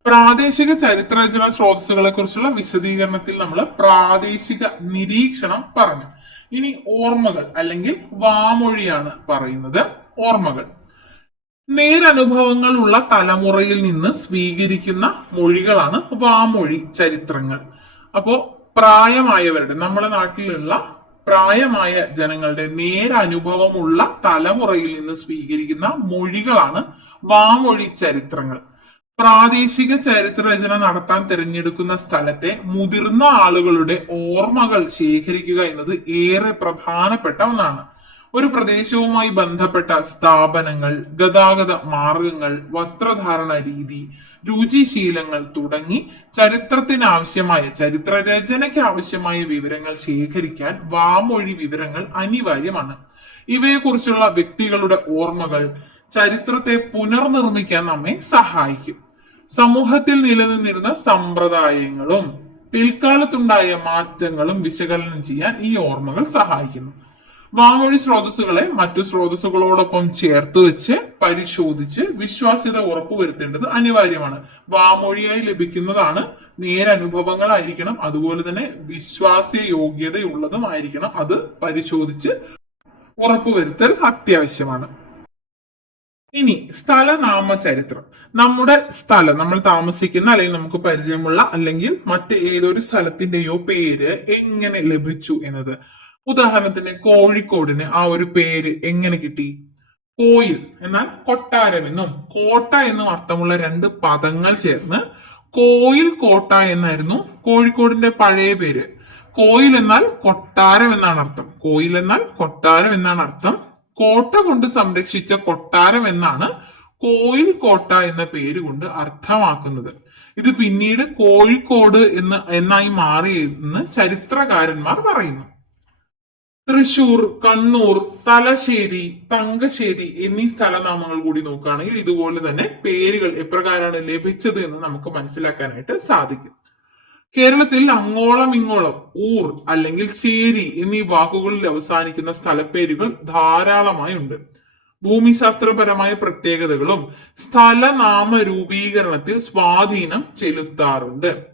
പ്രാദേശിക ചരിത്രരചന സ്രോതസ്സുകളെ കുറിച്ചുള്ള വിശദീകരണത്തിൽ നമ്മൾ പ്രാദേശിക നിരീക്ഷണം പറഞ്ഞു. ഇനി ഓർമ്മകൾ അല്ലെങ്കിൽ വാമൊഴിയാണ് പറയുന്നത്. ഓർമ്മകൾ നേരനുഭവങ്ങൾ ഉള്ള തലമുറയിൽ നിന്ന് സ്വീകരിക്കുന്ന മൊഴികളാണ് വാമൊഴി ചരിത്രങ്ങൾ. അപ്പോ പ്രായമായവരുടെ, നമ്മുടെ നാട്ടിലുള്ള പ്രായമായ ജനങ്ങളുടെ നേരനുഭവമുള്ള തലമുറയിൽ നിന്ന് സ്വീകരിക്കുന്ന മൊഴികളാണ് വാമൊഴി ചരിത്രങ്ങൾ. പ്രാദേശിക ചരിത്ര രചന നടത്താൻ തിരഞ്ഞെടുക്കുന്ന സ്ഥലത്തെ മുതിർന്ന ആളുകളുടെ ഓർമ്മകൾ ശേഖരിക്കുക എന്നത് ഏറെ പ്രധാനപ്പെട്ട ഒന്നാണ്. ഒരു പ്രദേശവുമായി ബന്ധപ്പെട്ട സ്ഥാപനങ്ങൾ, ഗതാഗത മാർഗങ്ങൾ, വസ്ത്രധാരണ രീതി, രുചിശീലങ്ങൾ തുടങ്ങി ചരിത്രത്തിനാവശ്യമായ ചരിത്രരചനയ്ക്ക് ആവശ്യമായ വിവരങ്ങൾ ശേഖരിക്കാൻ വാമൊഴി വിവരങ്ങൾ അനിവാര്യമാണ്. ഇവയെക്കുറിച്ചുള്ള വ്യക്തികളുടെ ഓർമ്മകൾ ചരിത്രത്തെ പുനർനിർമ്മിക്കാൻ നമ്മെ സഹായിക്കും. സമൂഹത്തിൽ നിലനിന്നിരുന്ന സമ്പ്രദായങ്ങളും പിൽക്കാലത്തുണ്ടായ മാറ്റങ്ങളും വിശകലനം ചെയ്യാൻ ഈ ഓർമ്മകൾ സഹായിക്കുന്നു. വാമൊഴി സ്രോതസ്സുകളെ മറ്റു സ്രോതസ്സുകളോടൊപ്പം ചേർത്ത് വെച്ച് പരിശോധിച്ച് വിശ്വാസ്യത ഉറപ്പുവരുത്തേണ്ടത് അനിവാര്യമാണ്. വാമൊഴിയായി ലഭിക്കുന്നതാണ് നേരനുഭവങ്ങളായിരിക്കണം, അതുപോലെ തന്നെ വിശ്വാസ്യ യോഗ്യതയുള്ളതുമായിരിക്കണം. അത് പരിശോധിച്ച് ഉറപ്പുവരുത്തൽ അത്യാവശ്യമാണ്. ഇനി സ്ഥലനാമ ചരിത്രം. നമ്മുടെ സ്ഥലം, നമ്മൾ താമസിക്കുന്ന അല്ലെങ്കിൽ നമുക്ക് പരിചയമുള്ള അല്ലെങ്കിൽ മറ്റ് ഏതൊരു സ്ഥലത്തിന്റെയോ പേര് എങ്ങനെ ലഭിച്ചു എന്നത്. ഉദാഹരണത്തിന് കോഴിക്കോടിന് ആ ഒരു പേര് എങ്ങനെ കിട്ടി? കോയിൽ എന്നാൽ കൊട്ടാരം എന്നും കോട്ട എന്നും അർത്ഥമുള്ള രണ്ട് പദങ്ങൾ ചേർന്ന് കോയിൽ കോട്ട എന്നായിരുന്നു കോഴിക്കോടിന്റെ പഴയ പേര്. കോയിൽ എന്നാൽ കൊട്ടാരം എന്നാണ് അർത്ഥം. കോയിൽ എന്നാൽ കൊട്ടാരം എന്നാണ് അർത്ഥം. കോട്ട കൊണ്ട് സംരക്ഷിച്ച കൊട്ടാരം എന്നാണ് കോയിൽ കോട്ട എന്ന പേര് കൊണ്ട് അർത്ഥമാക്കുന്നത്. ഇത് പിന്നീട് കോഴിക്കോട് എന്നായി മാറിയെന്ന് ചരിത്രകാരന്മാർ പറയുന്നു. തൃശൂർ, കണ്ണൂർ, തലശ്ശേരി, തങ്കശ്ശേരി എന്നീ സ്ഥലനാമങ്ങൾ കൂടി നോക്കുകയാണെങ്കിൽ ഇതുപോലെ തന്നെ പേരുകൾ എപ്രകാരമാണ് ലഭിച്ചത് എന്ന് നമുക്ക് മനസ്സിലാക്കാനായിട്ട് സാധിക്കും. കേരളത്തിൽ അങ്ങോളം ഇങ്ങോളം ഊർ അല്ലെങ്കിൽ ചേരി എന്നീ വാക്കുകളിൽ അവസാനിക്കുന്ന സ്ഥലപ്പേരുകൾ ധാരാളമായി ഉണ്ട്. ഭൂമിശാസ്ത്രപരമായ പ്രത്യേകതകളും സ്ഥലനാമ രൂപീകരണത്തിൽ സ്വാധീനം ചെലുത്താറുണ്ട്.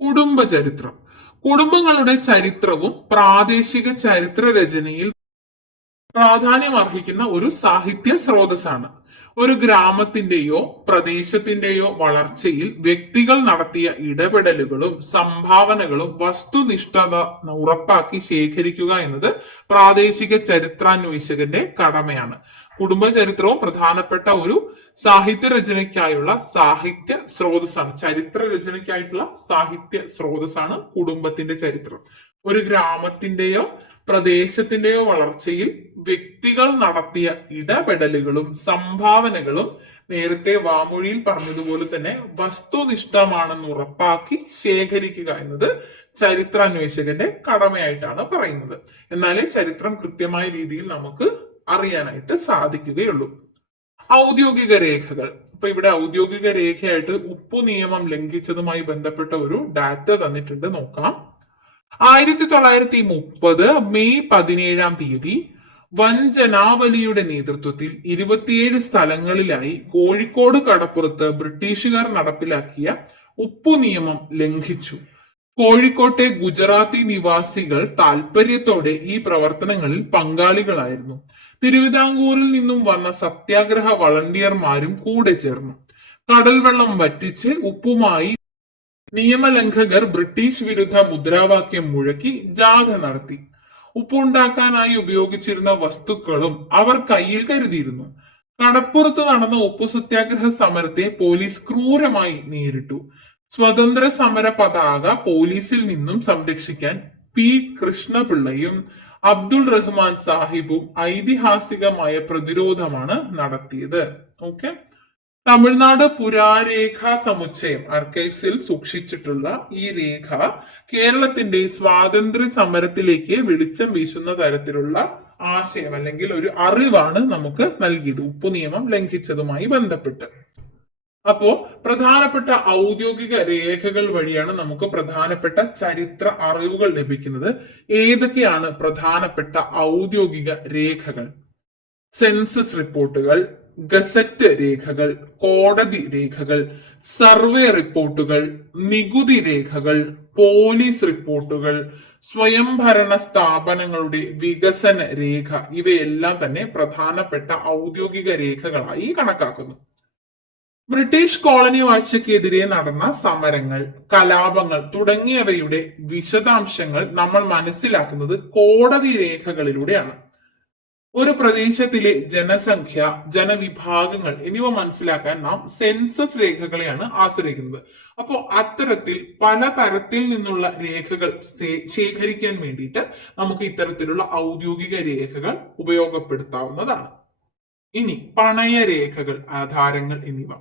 കുടുംബ ചരിത്രം. കുടുംബങ്ങളുടെ ചരിത്രവും പ്രാദേശിക ചരിത്ര രചനയിൽ പ്രാധാന്യമർഹിക്കുന്ന ഒരു സാഹിത്യ സ്രോതസ്സാണ്. ഒരു ഗ്രാമത്തിന്റെയോ പ്രദേശത്തിന്റെയോ വളർച്ചയിൽ വ്യക്തികൾ നടത്തിയ ഇടപെടലുകളും സംഭാവനകളും വസ്തുനിഷ്ഠത ഉറപ്പാക്കി ശേഖരിക്കുക എന്നത് പ്രാദേശിക ചരിത്രാന്വേഷകന്റെ കടമയാണ്. കുടുംബ ചരിത്രവും പ്രധാനപ്പെട്ട ഒരു സാഹിത്യ രചനയ്ക്കായുള്ള സാഹിത്യ സ്രോതസ്സാണ്. ചരിത്ര രചനയ്ക്കായിട്ടുള്ള സാഹിത്യ സ്രോതസ്സാണ് കുടുംബത്തിന്റെ ചരിത്രം. ഒരു ഗ്രാമത്തിന്റെയോ പ്രദേശത്തിന്റെയോ വളർച്ചയിൽ വ്യക്തികൾ നടത്തിയ ഇടപെടലുകളും സംഭാവനകളും നേരത്തെ വാമൊഴിയിൽ പറഞ്ഞതുപോലെ തന്നെ വസ്തുനിഷ്ഠമാണെന്ന് ഉറപ്പാക്കി ശേഖരിക്കുക എന്നത് ചരിത്രാന്വേഷകന്റെ കടമയായിട്ടാണ് പറയുന്നത്. എന്നാലേ ചരിത്രം കൃത്യമായ രീതിയിൽ നമുക്ക് അറിയാനായിട്ട് സാധിക്കുകയുള്ളൂ. ഔദ്യോഗിക രേഖകൾ. ഇപ്പൊ ഇവിടെ ഔദ്യോഗിക രേഖയായിട്ട് ഉപ്പു നിയമം ലംഘിച്ചതുമായി ബന്ധപ്പെട്ട ഒരു ഡാറ്റ തന്നിട്ടുണ്ട്, നോക്കാം. 1930 മെയ് 17 വൻജനാവലിയുടെ നേതൃത്വത്തിൽ 27 സ്ഥലങ്ങളിലായി കോഴിക്കോട് കടപ്പുറത്ത് ബ്രിട്ടീഷുകാർ നടപ്പിലാക്കിയ ഉപ്പു നിയമം ലംഘിച്ചു. കോഴിക്കോട്ടെ ഗുജറാത്തി നിവാസികൾ താൽപര്യത്തോടെ ഈ പ്രവർത്തനങ്ങളിൽ പങ്കാളികളായിരുന്നു. തിരുവിതാംകൂറിൽ നിന്നും വന്ന സത്യാഗ്രഹ വളണ്ടിയർമാരും കൂടെ ചേർന്നു. കടൽ വെള്ളം വറ്റിച്ച് ഉപ്പുമായി നിയമലംഘകർ ബ്രിട്ടീഷ് വിരുദ്ധ മുദ്രാവാക്യം മുഴക്കി ജാഥ നടത്തി. ഉപ്പുണ്ടാക്കാനായി ഉപയോഗിച്ചിരുന്ന വസ്തുക്കളും അവർ കയ്യിൽ കരുതിയിരുന്നു. കടപ്പുറത്ത് നടന്ന ഉപ്പു സത്യാഗ്രഹ സമരത്തെ പോലീസ് ക്രൂരമായി നേരിട്ടു. സ്വതന്ത്ര സമര പതാക പോലീസിൽ നിന്നും സംരക്ഷിക്കാൻ പി കൃഷ്ണപിള്ളയും അബ്ദുൾ റഹ്മാൻ സാഹിബും ഐതിഹാസികമായ പ്രതിരോധമാണ് നടത്തിയത്. ഓക്കെ, തമിഴ്നാട് പുരാരേഖാ സമുച്ചയം ആർക്കൈവ്സിൽ സൂക്ഷിച്ചിട്ടുള്ള ഈ രേഖ കേരളത്തിന്റെ സ്വാതന്ത്ര്യ സമരത്തിലേക്ക് വെളിച്ചം വീശുന്ന തരത്തിലുള്ള ആശയം അല്ലെങ്കിൽ ഒരു അറിവാണ് നമുക്ക് നൽകിയത് ഉപ്പു നിയമം ലംഘിച്ചതുമായി ബന്ധപ്പെട്ട്. അപ്പോ പ്രധാനപ്പെട്ട ഔദ്യോഗിക രേഖകൾ വഴിയാണ് നമുക്ക് പ്രധാനപ്പെട്ട ചരിത്ര അറിവുകൾ ലഭിക്കുന്നത്. ഏതൊക്കെയാണ് പ്രധാനപ്പെട്ട ഔദ്യോഗിക രേഖകൾ? സെൻസസ് റിപ്പോർട്ടുകൾ, ഗസറ്റ് രേഖകൾ, കോടതി രേഖകൾ, സർവേ റിപ്പോർട്ടുകൾ, നികുതി രേഖകൾ, പോലീസ് റിപ്പോർട്ടുകൾ, സ്വയംഭരണ സ്ഥാപനങ്ങളുടെ വികസന രേഖ, ഇവയെല്ലാം തന്നെ പ്രധാനപ്പെട്ട ഔദ്യോഗിക രേഖകളായി കണക്കാക്കുന്നു. ബ്രിട്ടീഷ് കോളനി വാഴ്ചയ്ക്കെതിരെ നടന്ന സമരങ്ങൾ, കലാപങ്ങൾ തുടങ്ങിയവയുടെ വിശദാംശങ്ങൾ നമ്മൾ മനസ്സിലാക്കുന്നത് കോടതി രേഖകളിലൂടെയാണ്. ഒരു പ്രദേശത്തിലെ ജനസംഖ്യ, ജനവിഭാഗങ്ങൾ എന്നിവ മനസ്സിലാക്കാൻ നാം സെൻസസ് രേഖകളെയാണ് ആശ്രയിക്കുന്നത്. അപ്പോൾ അത്തരത്തിൽ പലതരത്തിൽ നിന്നുള്ള രേഖകൾ ശേഖരിക്കാൻ വേണ്ടിയിട്ട് നമുക്ക് ഇത്തരത്തിലുള്ള ഔദ്യോഗിക രേഖകൾ ഉപയോഗപ്പെടുത്താവുന്നതാണ്. ഇനി പണയരേഖകൾ, ആധാരങ്ങൾ എന്നിവ.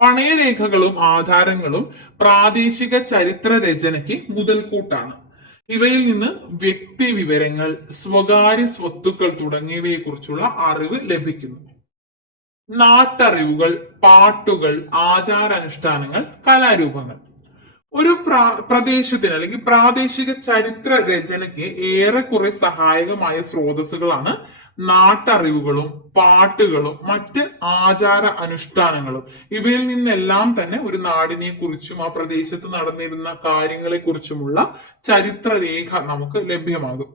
പണയരേഖകളും ആധാരങ്ങളും പ്രാദേശിക ചരിത്ര രചനയ്ക്ക് മുതൽക്കൂട്ടാണ്. ഇവയിൽ നിന്ന് വ്യക്തി വിവരങ്ങൾ, സ്വകാര്യ സ്വത്തുക്കൾ തുടങ്ങിയവയെ കുറിച്ചുള്ള അറിവ് ലഭിക്കുന്നു. നാട്ടറിവുകൾ, പാട്ടുകൾ, ആചാരാനുഷ്ഠാനങ്ങൾ, കലാരൂപങ്ങൾ. ഒരു പ്രദേശത്തിന് അല്ലെങ്കിൽ പ്രാദേശിക ചരിത്ര രചനയ്ക്ക് ഏറെക്കുറെ സഹായകമായ സ്രോതസ്സുകളാണ് നാട്ടറിവുകളും പാട്ടുകളും മറ്റ് ആചാര അനുഷ്ഠാനങ്ങളും. ഇവയിൽ നിന്നെല്ലാം തന്നെ ഒരു നാടിനെ കുറിച്ചും ആ പ്രദേശത്ത് നടന്നിരുന്ന കാര്യങ്ങളെ കുറിച്ചുമുള്ള ചരിത്രരേഖ നമുക്ക് ലഭ്യമാകും.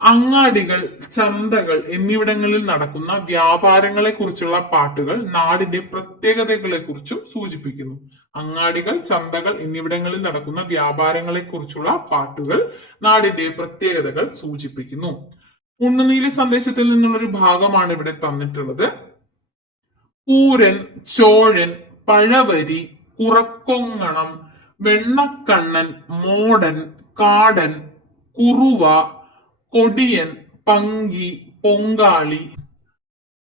അങ്ങാടികൾ, ചന്തകൾ എന്നിവിടങ്ങളിൽ നടക്കുന്ന വ്യാപാരങ്ങളെ കുറിച്ചുള്ള പാട്ടുകൾ നാടിന്റെ പ്രത്യേകതകളെ കുറിച്ചും സൂചിപ്പിക്കുന്നു. അങ്ങാടികൾ, ചന്തകൾ എന്നിവിടങ്ങളിൽ നടക്കുന്ന വ്യാപാരങ്ങളെ കുറിച്ചുള്ള പാട്ടുകൾ നാടിന്റെ പ്രത്യേകതകൾ സൂചിപ്പിക്കുന്നു. ഉണ്ണുനീലി സന്ദേശത്തിൽ നിന്നുള്ള ഒരു ഭാഗമാണ് ഇവിടെ തന്നിട്ടുള്ളത്. കൂരൻ, ചോഴൻ, പഴവരി, കുറക്കൊങ്ങണം, വെണ്ണക്കണ്ണൻ, മോടൻ, കാടൻ, കുറുവ, കൊടിയൻ, പങ്കി, പൊങ്കാളി,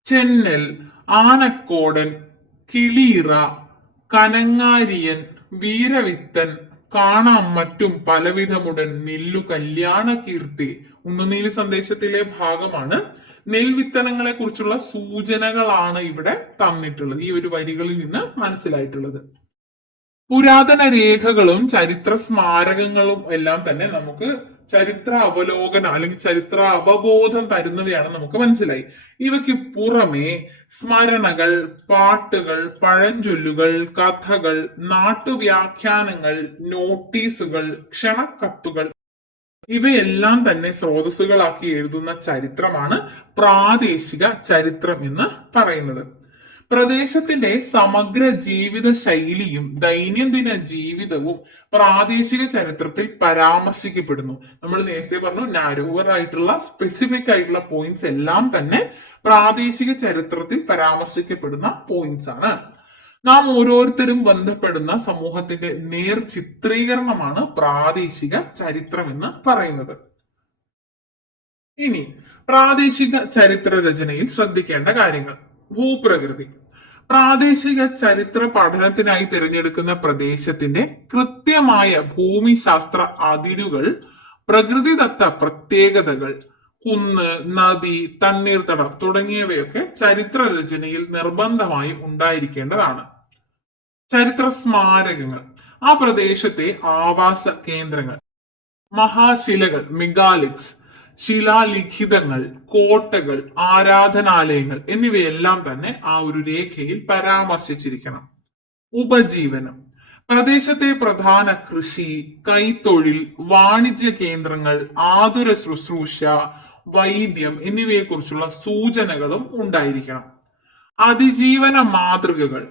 ചെന്നൽ, ആനക്കോടൻ, കിളീറ, കനങ്ങാരിയൻ, വീരവിത്തൻ, കാണാം മറ്റും പലവിധമുടൻ നെല്ലു കല്യാണ കീർത്തി. ഉണ്ണുനീലി സന്ദേശത്തിലെ ഭാഗമാണ്. നെൽവിത്തനങ്ങളെ കുറിച്ചുള്ള സൂചനകളാണ് ഇവിടെ തന്നിട്ടുള്ളത്, ഈ ഒരു വരികളിൽ നിന്ന് മനസ്സിലായിട്ടുള്ളത്. പുരാതന രേഖകളും ചരിത്ര സ്മാരകങ്ങളും എല്ലാം തന്നെ നമുക്ക് ചരിത്ര അവലോകനം അല്ലെങ്കിൽ ചരിത്ര അവബോധം തരുന്നവയാണ് നമുക്ക് മനസ്സിലായി. ഇവയ്ക്ക് പുറമെ സ്മരണകൾ, പാട്ടുകൾ, പഴഞ്ചൊല്ലുകൾ, കഥകൾ, നാട്ടുവ്യാഖ്യാനങ്ങൾ, നോട്ടീസുകൾ, ക്ഷണക്കത്തുകൾ ഇവയെല്ലാം തന്നെ സ്രോതസ്സുകളാക്കി എഴുതുന്ന ചരിത്രമാണ് പ്രാദേശിക ചരിത്രം എന്ന് പറയുന്നത്. പ്രദേശത്തിന്റെ സമഗ്ര ജീവിത ശൈലിയും ദൈനംദിന ജീവിതവും പ്രാദേശിക ചരിത്രത്തിൽ പരാമർശിക്കപ്പെടുന്നു. നമ്മൾ നേരത്തെ പറഞ്ഞു, നാരോവർ ആയിട്ടുള്ള സ്പെസിഫിക് ആയിട്ടുള്ള പോയിന്റ്സ് എല്ലാം തന്നെ പ്രാദേശിക ചരിത്രത്തിൽ പരാമർശിക്കപ്പെടുന്ന പോയിന്റ്സ് ആണ്. നാം ഓരോരുത്തരും ബന്ധപ്പെടുന്ന സമൂഹത്തിന്റെ നേർ ചിത്രീകരണമാണ് പ്രാദേശിക ചരിത്രം എന്ന് പറയുന്നത്. ഇനി പ്രാദേശിക ചരിത്ര രചനയിൽ ശ്രദ്ധിക്കേണ്ട കാര്യങ്ങൾ. ഭൂപ്രകൃതി. പ്രാദേശിക ചരിത്ര പഠനത്തിനായി തിരഞ്ഞെടുക്കുന്ന പ്രദേശത്തിന്റെ കൃത്യമായ ഭൂമിശാസ്ത്ര അതിരുകൾ, പ്രകൃതിദത്ത പ്രത്യേകതകൾ, കുന്ന്, നദി, തണ്ണീർത്തടം തുടങ്ങിയവയൊക്കെ ചരിത്ര രചനയിൽ നിർബന്ധമായും ഉണ്ടായിരിക്കേണ്ടതാണ്. ചരിത്ര സ്മാരകങ്ങൾ ആ പ്രദേശത്തെ ആവാസ കേന്ദ്രങ്ങൾ, മഹാശിലകൾ മെഗാലിത്സ്, ശിലാലിഖിതങ്ങൾ, കോട്ടകൾ, ആരാധനാലയങ്ങൾ എന്നിവയെല്ലാം തന്നെ ആ ഒരു രേഖയിൽ പരാമർശിച്ചിരിക്കണം. ഉപജീവനം പ്രദേശത്തെ പ്രധാന കൃഷി, കൈത്തൊഴിൽ, വാണിജ്യ കേന്ദ്രങ്ങൾ, ആതുര ശുശ്രൂഷ, വൈദ്യം എന്നിവയെക്കുറിച്ചുള്ള സൂചനകളും ഉണ്ടായിരിക്കണം. അതിജീവന മാതൃകകൾ,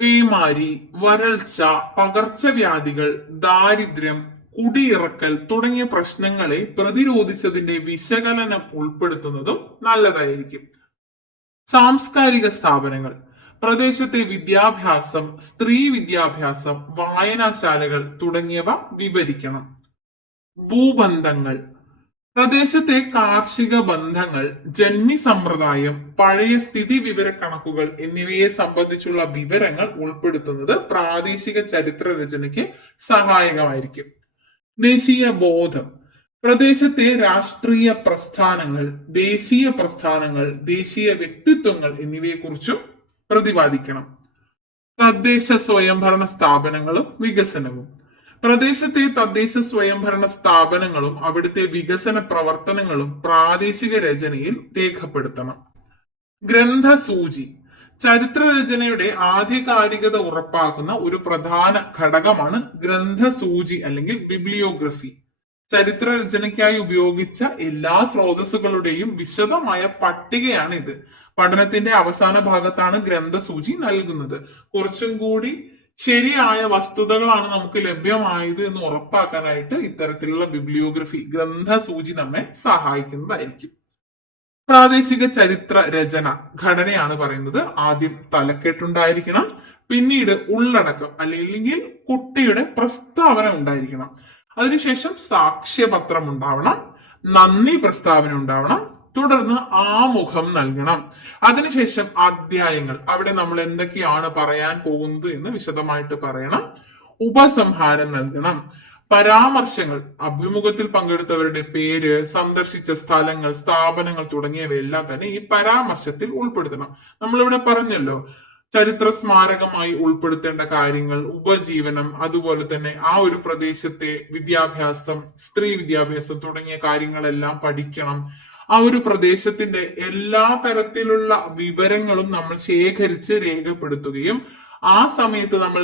പേമാരി, വരൾച്ച, പകർച്ചവ്യാധികൾ, ദാരിദ്ര്യം, കുടിയിറക്കൽ തുടങ്ങിയ പ്രശ്നങ്ങളെ പ്രതിരോധിച്ചതിന്റെ വിശകലനം ഉൾപ്പെടുത്തുന്നതും നല്ലതായിരിക്കും. സാംസ്കാരിക സ്ഥാപനങ്ങൾ പ്രദേശത്തെ വിദ്യാഭ്യാസം, സ്ത്രീ വിദ്യാഭ്യാസം, വായനാശാലകൾ തുടങ്ങിയവ വിവരിക്കണം. ഭൂബന്ധങ്ങൾ പ്രദേശത്തെ കാർഷിക ബന്ധങ്ങൾ, ജന്മി സമ്പ്രദായം, പഴയ സ്ഥിതി വിവര കണക്കുകൾ എന്നിവയെ സംബന്ധിച്ചുള്ള വിവരങ്ങൾ ഉൾപ്പെടുത്തുന്നത് പ്രാദേശിക ചരിത്ര രചനയ്ക്ക് സഹായകമായിരിക്കും. ദേശീയ ബോധം പ്രദേശത്തെ രാഷ്ട്രീയ പ്രസ്ഥാനങ്ങൾ, ദേശീയ പ്രസ്ഥാനങ്ങൾ, ദേശീയ വ്യക്തിത്വങ്ങൾ എന്നിവയെക്കുറിച്ചും പ്രതിപാദിക്കണം. തദ്ദേശ സ്വയംഭരണ സ്ഥാപനങ്ങളും വികസനവും പ്രദേശത്തെ തദ്ദേശ സ്വയംഭരണ സ്ഥാപനങ്ങളും അവിടുത്തെ വികസന പ്രവർത്തനങ്ങളും പ്രാദേശിക രചനയിൽ രേഖപ്പെടുത്തണം. ഗ്രന്ഥസൂചി ചരിത്രരചനയുടെ ആധികാരികത ഉറപ്പാക്കുന്ന ഒരു പ്രധാന ഘടകമാണ് ഗ്രന്ഥസൂചി അല്ലെങ്കിൽ ബിബ്ലിയോഗ്രഫി. ചരിത്രരചനയ്ക്കായി ഉപയോഗിച്ച എല്ലാ സ്രോതസ്സുകളുടെയും വിശദമായ പട്ടികയാണ് ഇത്. പഠനത്തിന്റെ അവസാന ഭാഗത്താണ് ഗ്രന്ഥസൂചി നൽകുന്നത്. കുറച്ചും കൂടി ശരിയായ വസ്തുതകളാണ് നമുക്ക് ലഭ്യമായത് എന്ന് ഉറപ്പാക്കാനായിട്ട് ഇത്തരത്തിലുള്ള ബിബ്ലിയോഗ്രഫി, ഗ്രന്ഥസൂചി നമ്മെ സഹായിക്കുന്നതായിരിക്കും. പ്രാദേശിക ചരിത്ര രചന ഘടനയാണ് പറയുന്നത്. ആദ്യം തലക്കെട്ടുണ്ടായിരിക്കണം, പിന്നീട് ഉള്ളടക്കം അല്ലെങ്കിൽ കുട്ടിയുടെ പ്രസ്താവന ഉണ്ടായിരിക്കണം, അതിനുശേഷം സാക്ഷ്യപത്രം ഉണ്ടാവണം, നന്ദി പ്രസ്താവന ഉണ്ടാവണം, തുടർന്ന് ആമുഖം നൽകണം, അതിനുശേഷം അധ്യായങ്ങൾ, അവിടെ നമ്മൾ എന്തൊക്കെയാണ് പറയാൻ പോകുന്നത് എന്ന് വിശദമായിട്ട് പറയണം, ഉപസംഹാരം നൽകണം, പരാമർശങ്ങൾ, അഭിമുഖത്തിൽ പങ്കെടുത്തവരുടെ പേര്, സന്ദർശിച്ച സ്ഥലങ്ങൾ, സ്ഥാപനങ്ങൾ തുടങ്ങിയവയെല്ലാം തന്നെ ഈ പരാമർശത്തിൽ ഉൾപ്പെടുത്തണം. നമ്മളിവിടെ പറഞ്ഞല്ലോ ചരിത്ര സ്മാരകമായി ഉൾപ്പെടുത്തേണ്ട കാര്യങ്ങൾ, ഉപജീവനം, അതുപോലെ തന്നെ ആ ഒരു പ്രദേശത്തെ വിദ്യാഭ്യാസം, സ്ത്രീ വിദ്യാഭ്യാസം തുടങ്ങിയ കാര്യങ്ങളെല്ലാം പഠിക്കണം. ആ ഒരു പ്രദേശത്തിന്റെ എല്ലാ തരത്തിലുള്ള വിവരങ്ങളും നമ്മൾ ശേഖരിച്ച് രേഖപ്പെടുത്തുകയും ആ സമയത്ത് നമ്മൾ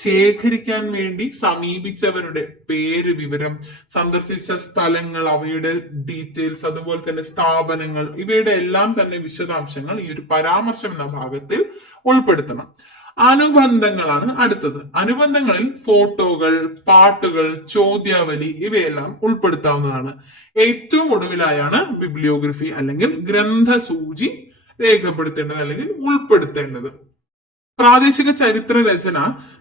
ശേഖരിക്കാൻ വേണ്ടി സമീപിച്ചവരുടെ പേര്, വിവരം, സന്ദർശിച്ച സ്ഥലങ്ങൾ, അവയുടെ ഡീറ്റെയിൽസ്, അതുപോലെ തന്നെ സ്ഥാപനങ്ങൾ, ഇവയുടെ എല്ലാം തന്നെ വിശദാംശങ്ങൾ ഈ ഒരു പരാമർശം എന്ന ഭാഗത്തിൽ ഉൾപ്പെടുത്തണം. അനുബന്ധങ്ങളാണ് അടുത്തത്. അനുബന്ധങ്ങളിൽ ഫോട്ടോകൾ, പാട്ടുകൾ, ചോദ്യാവലി ഇവയെല്ലാം ഉൾപ്പെടുത്താവുന്നതാണ്. ഏറ്റവും ഒടുവിലായാണ് ബിബ്ലിയോഗ്രഫി അല്ലെങ്കിൽ ഗ്രന്ഥസൂചി രേഖപ്പെടുത്തേണ്ടത് അല്ലെങ്കിൽ ഉൾപ്പെടുത്തേണ്ടത്. പ്രാദേശിക ചരിത്ര രചന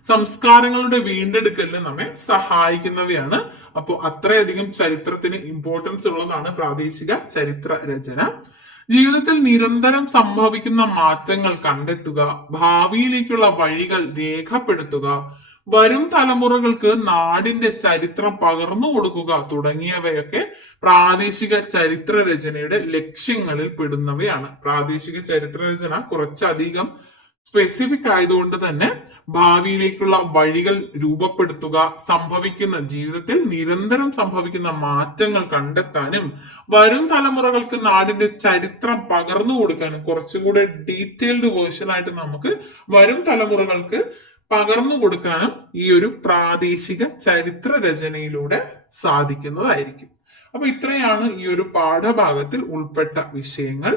സംസ്കാരങ്ങളുടെ വീണ്ടെടുക്കലിന് നമ്മെ സഹായിക്കുന്നവയാണ്. അപ്പോൾ അത്രയധികം ചരിത്രത്തിന് ഇമ്പോർട്ടൻസ് ഉള്ളതാണ് പ്രാദേശിക ചരിത്ര രചന. ജീവിതത്തിൽ നിരന്തരം സംഭവിക്കുന്ന മാറ്റങ്ങൾ കണ്ടെത്തുക, ഭാവിയിലേക്കുള്ള വഴികൾ രേഖപ്പെടുത്തുക, വരും തലമുറകൾക്ക് നാടിന്റെ ചരിത്രം പകർന്നു കൊടുക്കുക തുടങ്ങിയവയൊക്കെ പ്രാദേശിക ചരിത്ര രചനയുടെ ലക്ഷ്യങ്ങളിൽ പെടുന്നവയാണ്. പ്രാദേശിക ചരിത്ര രചന കുറച്ചധികം സ്പെസിഫിക് ആയതുകൊണ്ട് തന്നെ ഭാവിയിലേക്കുള്ള വഴികൾ രൂപപ്പെടുത്തുക, സംഭവിക്കുന്ന ജീവിതത്തിൽ നിരന്തരം സംഭവിക്കുന്ന മാറ്റങ്ങൾ കണ്ടെത്താനും വരും തലമുറകൾക്ക് നാടിന്റെ ചരിത്രം പകർന്നു കൊടുക്കാനും കുറച്ചും കൂടെ ഡീറ്റെയിൽഡ് വേർഷൻ ആയിട്ട് നമുക്ക് വരും തലമുറകൾക്ക് പകർന്നു കൊടുക്കാനും ഈ ഒരു പ്രാദേശിക ചരിത്ര രചനയിലൂടെ സാധിക്കുന്നതായിരിക്കും. അപ്പൊ ഇത്രയാണ് ഈ ഒരു പാഠഭാഗത്തിൽ ഉൾപ്പെട്ട വിഷയങ്ങൾ.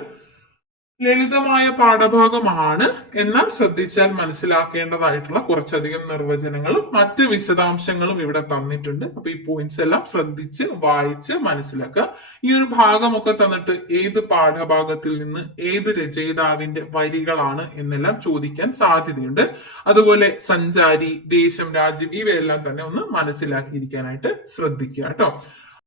ലളിതമായ പാഠഭാഗമാണ്, എന്നാൽ ശ്രദ്ധിച്ചാൽ മനസ്സിലാക്കേണ്ടതായിട്ടുള്ള കുറച്ചധികം നിർവചനങ്ങളും മറ്റ് വിശദാംശങ്ങളും ഇവിടെ തന്നിട്ടുണ്ട്. അപ്പൊ ഈ പോയിന്റ്സ് എല്ലാം ശ്രദ്ധിച്ച് വായിച്ച് മനസ്സിലാക്കുക. ഈ ഒരു ഭാഗമൊക്കെ തന്നിട്ട് ഏത് പാഠഭാഗത്തിൽ നിന്ന് ഏത് രചയിതാവിന്റെ വരികളാണ് എന്നെല്ലാം ചോദിക്കാൻ സാധ്യതയുണ്ട്. അതുപോലെ സഞ്ചാരി, ദേശം, രാജ്യം ഇവയെല്ലാം തന്നെ ഒന്ന് മനസ്സിലാക്കിയിരിക്കാനായിട്ട് ശ്രദ്ധിക്കുക കേട്ടോ.